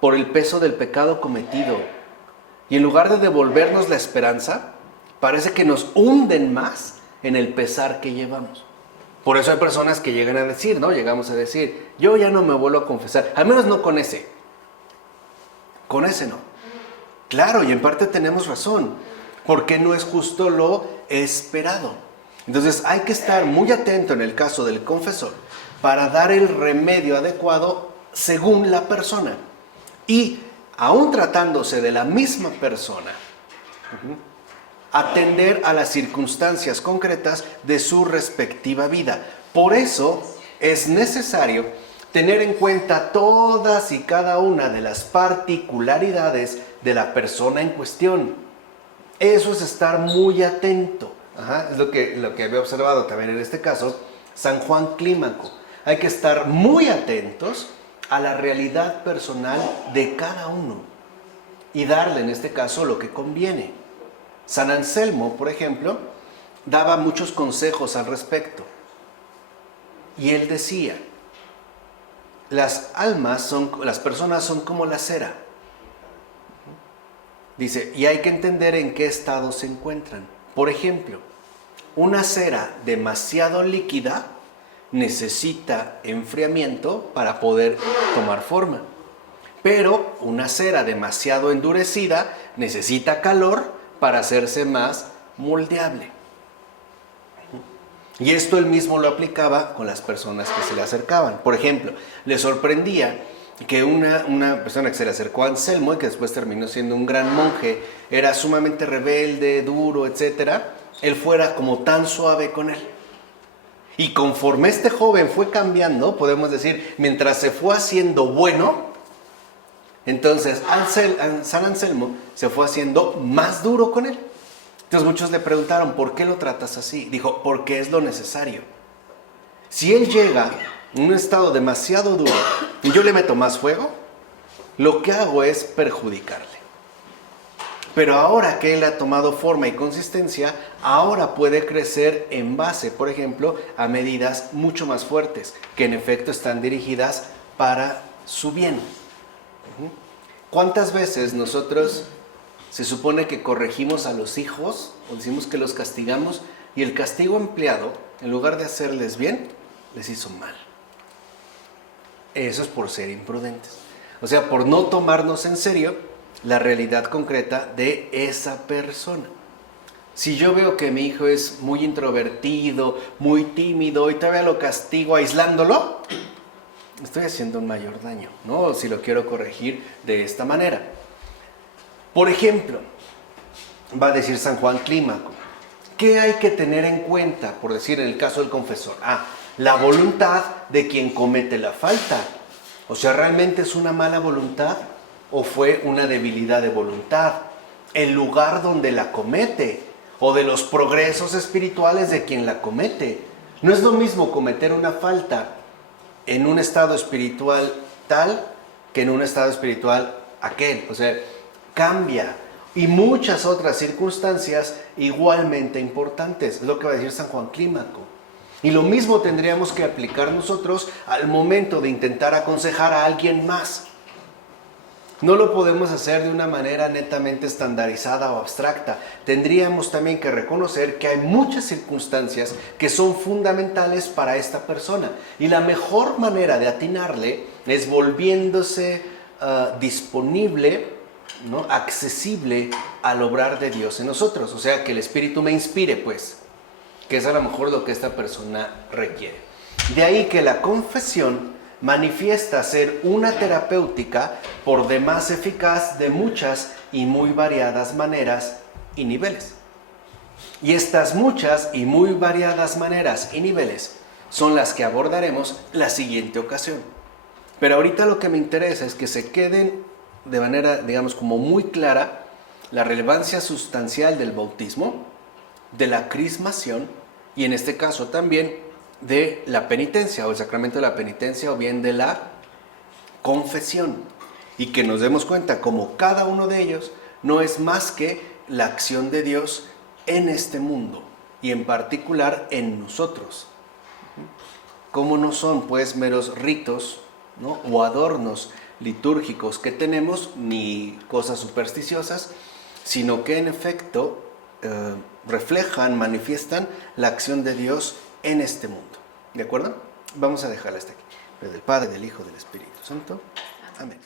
por el peso del pecado cometido. Y en lugar de devolvernos la esperanza, parece que nos hunden más en el pesar que llevamos. Por eso hay personas que llegan a decir, ¿no? Llegamos a decir, yo ya no me vuelvo a confesar, al menos no con ese. Con ese no. Claro, y en parte tenemos razón, porque no es justo lo esperado. Entonces hay que estar muy atento en el caso del confesor para dar el remedio adecuado según la persona. Y aún tratándose de la misma persona, atender a las circunstancias concretas de su respectiva vida. Por eso es necesario tener en cuenta todas y cada una de las particularidades de la persona en cuestión. Eso es estar muy atento. Es lo que había observado también en este caso, San Juan Clímaco. Hay que estar muy atentos a la realidad personal de cada uno y darle en este caso lo que conviene. San Anselmo, por ejemplo, daba muchos consejos al respecto. Y él decía, las personas son como la cera. Dice, y hay que entender en qué estado se encuentran. Por ejemplo, una cera demasiado líquida necesita enfriamiento para poder tomar forma. Pero una cera demasiado endurecida necesita calor para hacerse más moldeable. Y esto él mismo lo aplicaba con las personas que se le acercaban. Por ejemplo, le sorprendía que una persona que se le acercó a Anselmo y que después terminó siendo un gran monje, era sumamente rebelde, duro, etc., él fuera como tan suave con él. Y conforme este joven fue cambiando, podemos decir, mientras se fue haciendo bueno, entonces San Anselmo se fue haciendo más duro con él. Entonces muchos le preguntaron, ¿por qué lo tratas así? Dijo, porque es lo necesario. Si él llega en un estado demasiado duro y yo le meto más fuego, lo que hago es perjudicarle. Pero ahora que él ha tomado forma y consistencia, ahora puede crecer en base, por ejemplo, a medidas mucho más fuertes, que en efecto están dirigidas para su bien. ¿Cuántas veces nosotros se supone que corregimos a los hijos o decimos que los castigamos y el castigo empleado, en lugar de hacerles bien, les hizo mal? Eso es por ser imprudentes. O sea, por no tomarnos en serio la realidad concreta de esa persona. Si yo veo que mi hijo es muy introvertido, muy tímido y todavía lo castigo aislándolo, estoy haciendo un mayor daño, ¿no? Si lo quiero corregir de esta manera. Por ejemplo, va a decir San Juan Clímaco, ¿qué hay que tener en cuenta, por decir en el caso del confesor? La voluntad de quien comete la falta. O sea, ¿realmente es una mala voluntad o fue una debilidad de voluntad? El lugar donde la comete o de los progresos espirituales de quien la comete. No es lo mismo cometer una falta en un estado espiritual tal que en un estado espiritual aquel. O sea, cambia. Y muchas otras circunstancias igualmente importantes. Es lo que va a decir San Juan Clímaco. Y lo mismo tendríamos que aplicar nosotros al momento de intentar aconsejar a alguien más. No lo podemos hacer de una manera netamente estandarizada o abstracta. Tendríamos también que reconocer que hay muchas circunstancias que son fundamentales para esta persona. Y la mejor manera de atinarle es volviéndose disponible ¿no?, accesible al obrar de Dios en nosotros. O sea, que el Espíritu me inspire, pues, que es a lo mejor lo que esta persona requiere. De ahí que la confesión manifiesta ser una terapéutica por demás eficaz de muchas y muy variadas maneras y niveles. Y estas muchas y muy variadas maneras y niveles son las que abordaremos la siguiente ocasión. Pero ahorita lo que me interesa es que se queden de manera, digamos, como muy clara la relevancia sustancial del bautismo, de la crismación y en este caso también de la penitencia o el sacramento de la penitencia o bien de la confesión. Y que nos demos cuenta como cada uno de ellos no es más que la acción de Dios en este mundo y en particular en nosotros. Como no son pues meros ritos, ¿no?, o adornos litúrgicos que tenemos, ni cosas supersticiosas, sino que en efecto reflejan, manifiestan la acción de Dios en este mundo. ¿De acuerdo? Vamos a dejarla hasta aquí. Del Padre, del Hijo, del Espíritu Santo. Amén.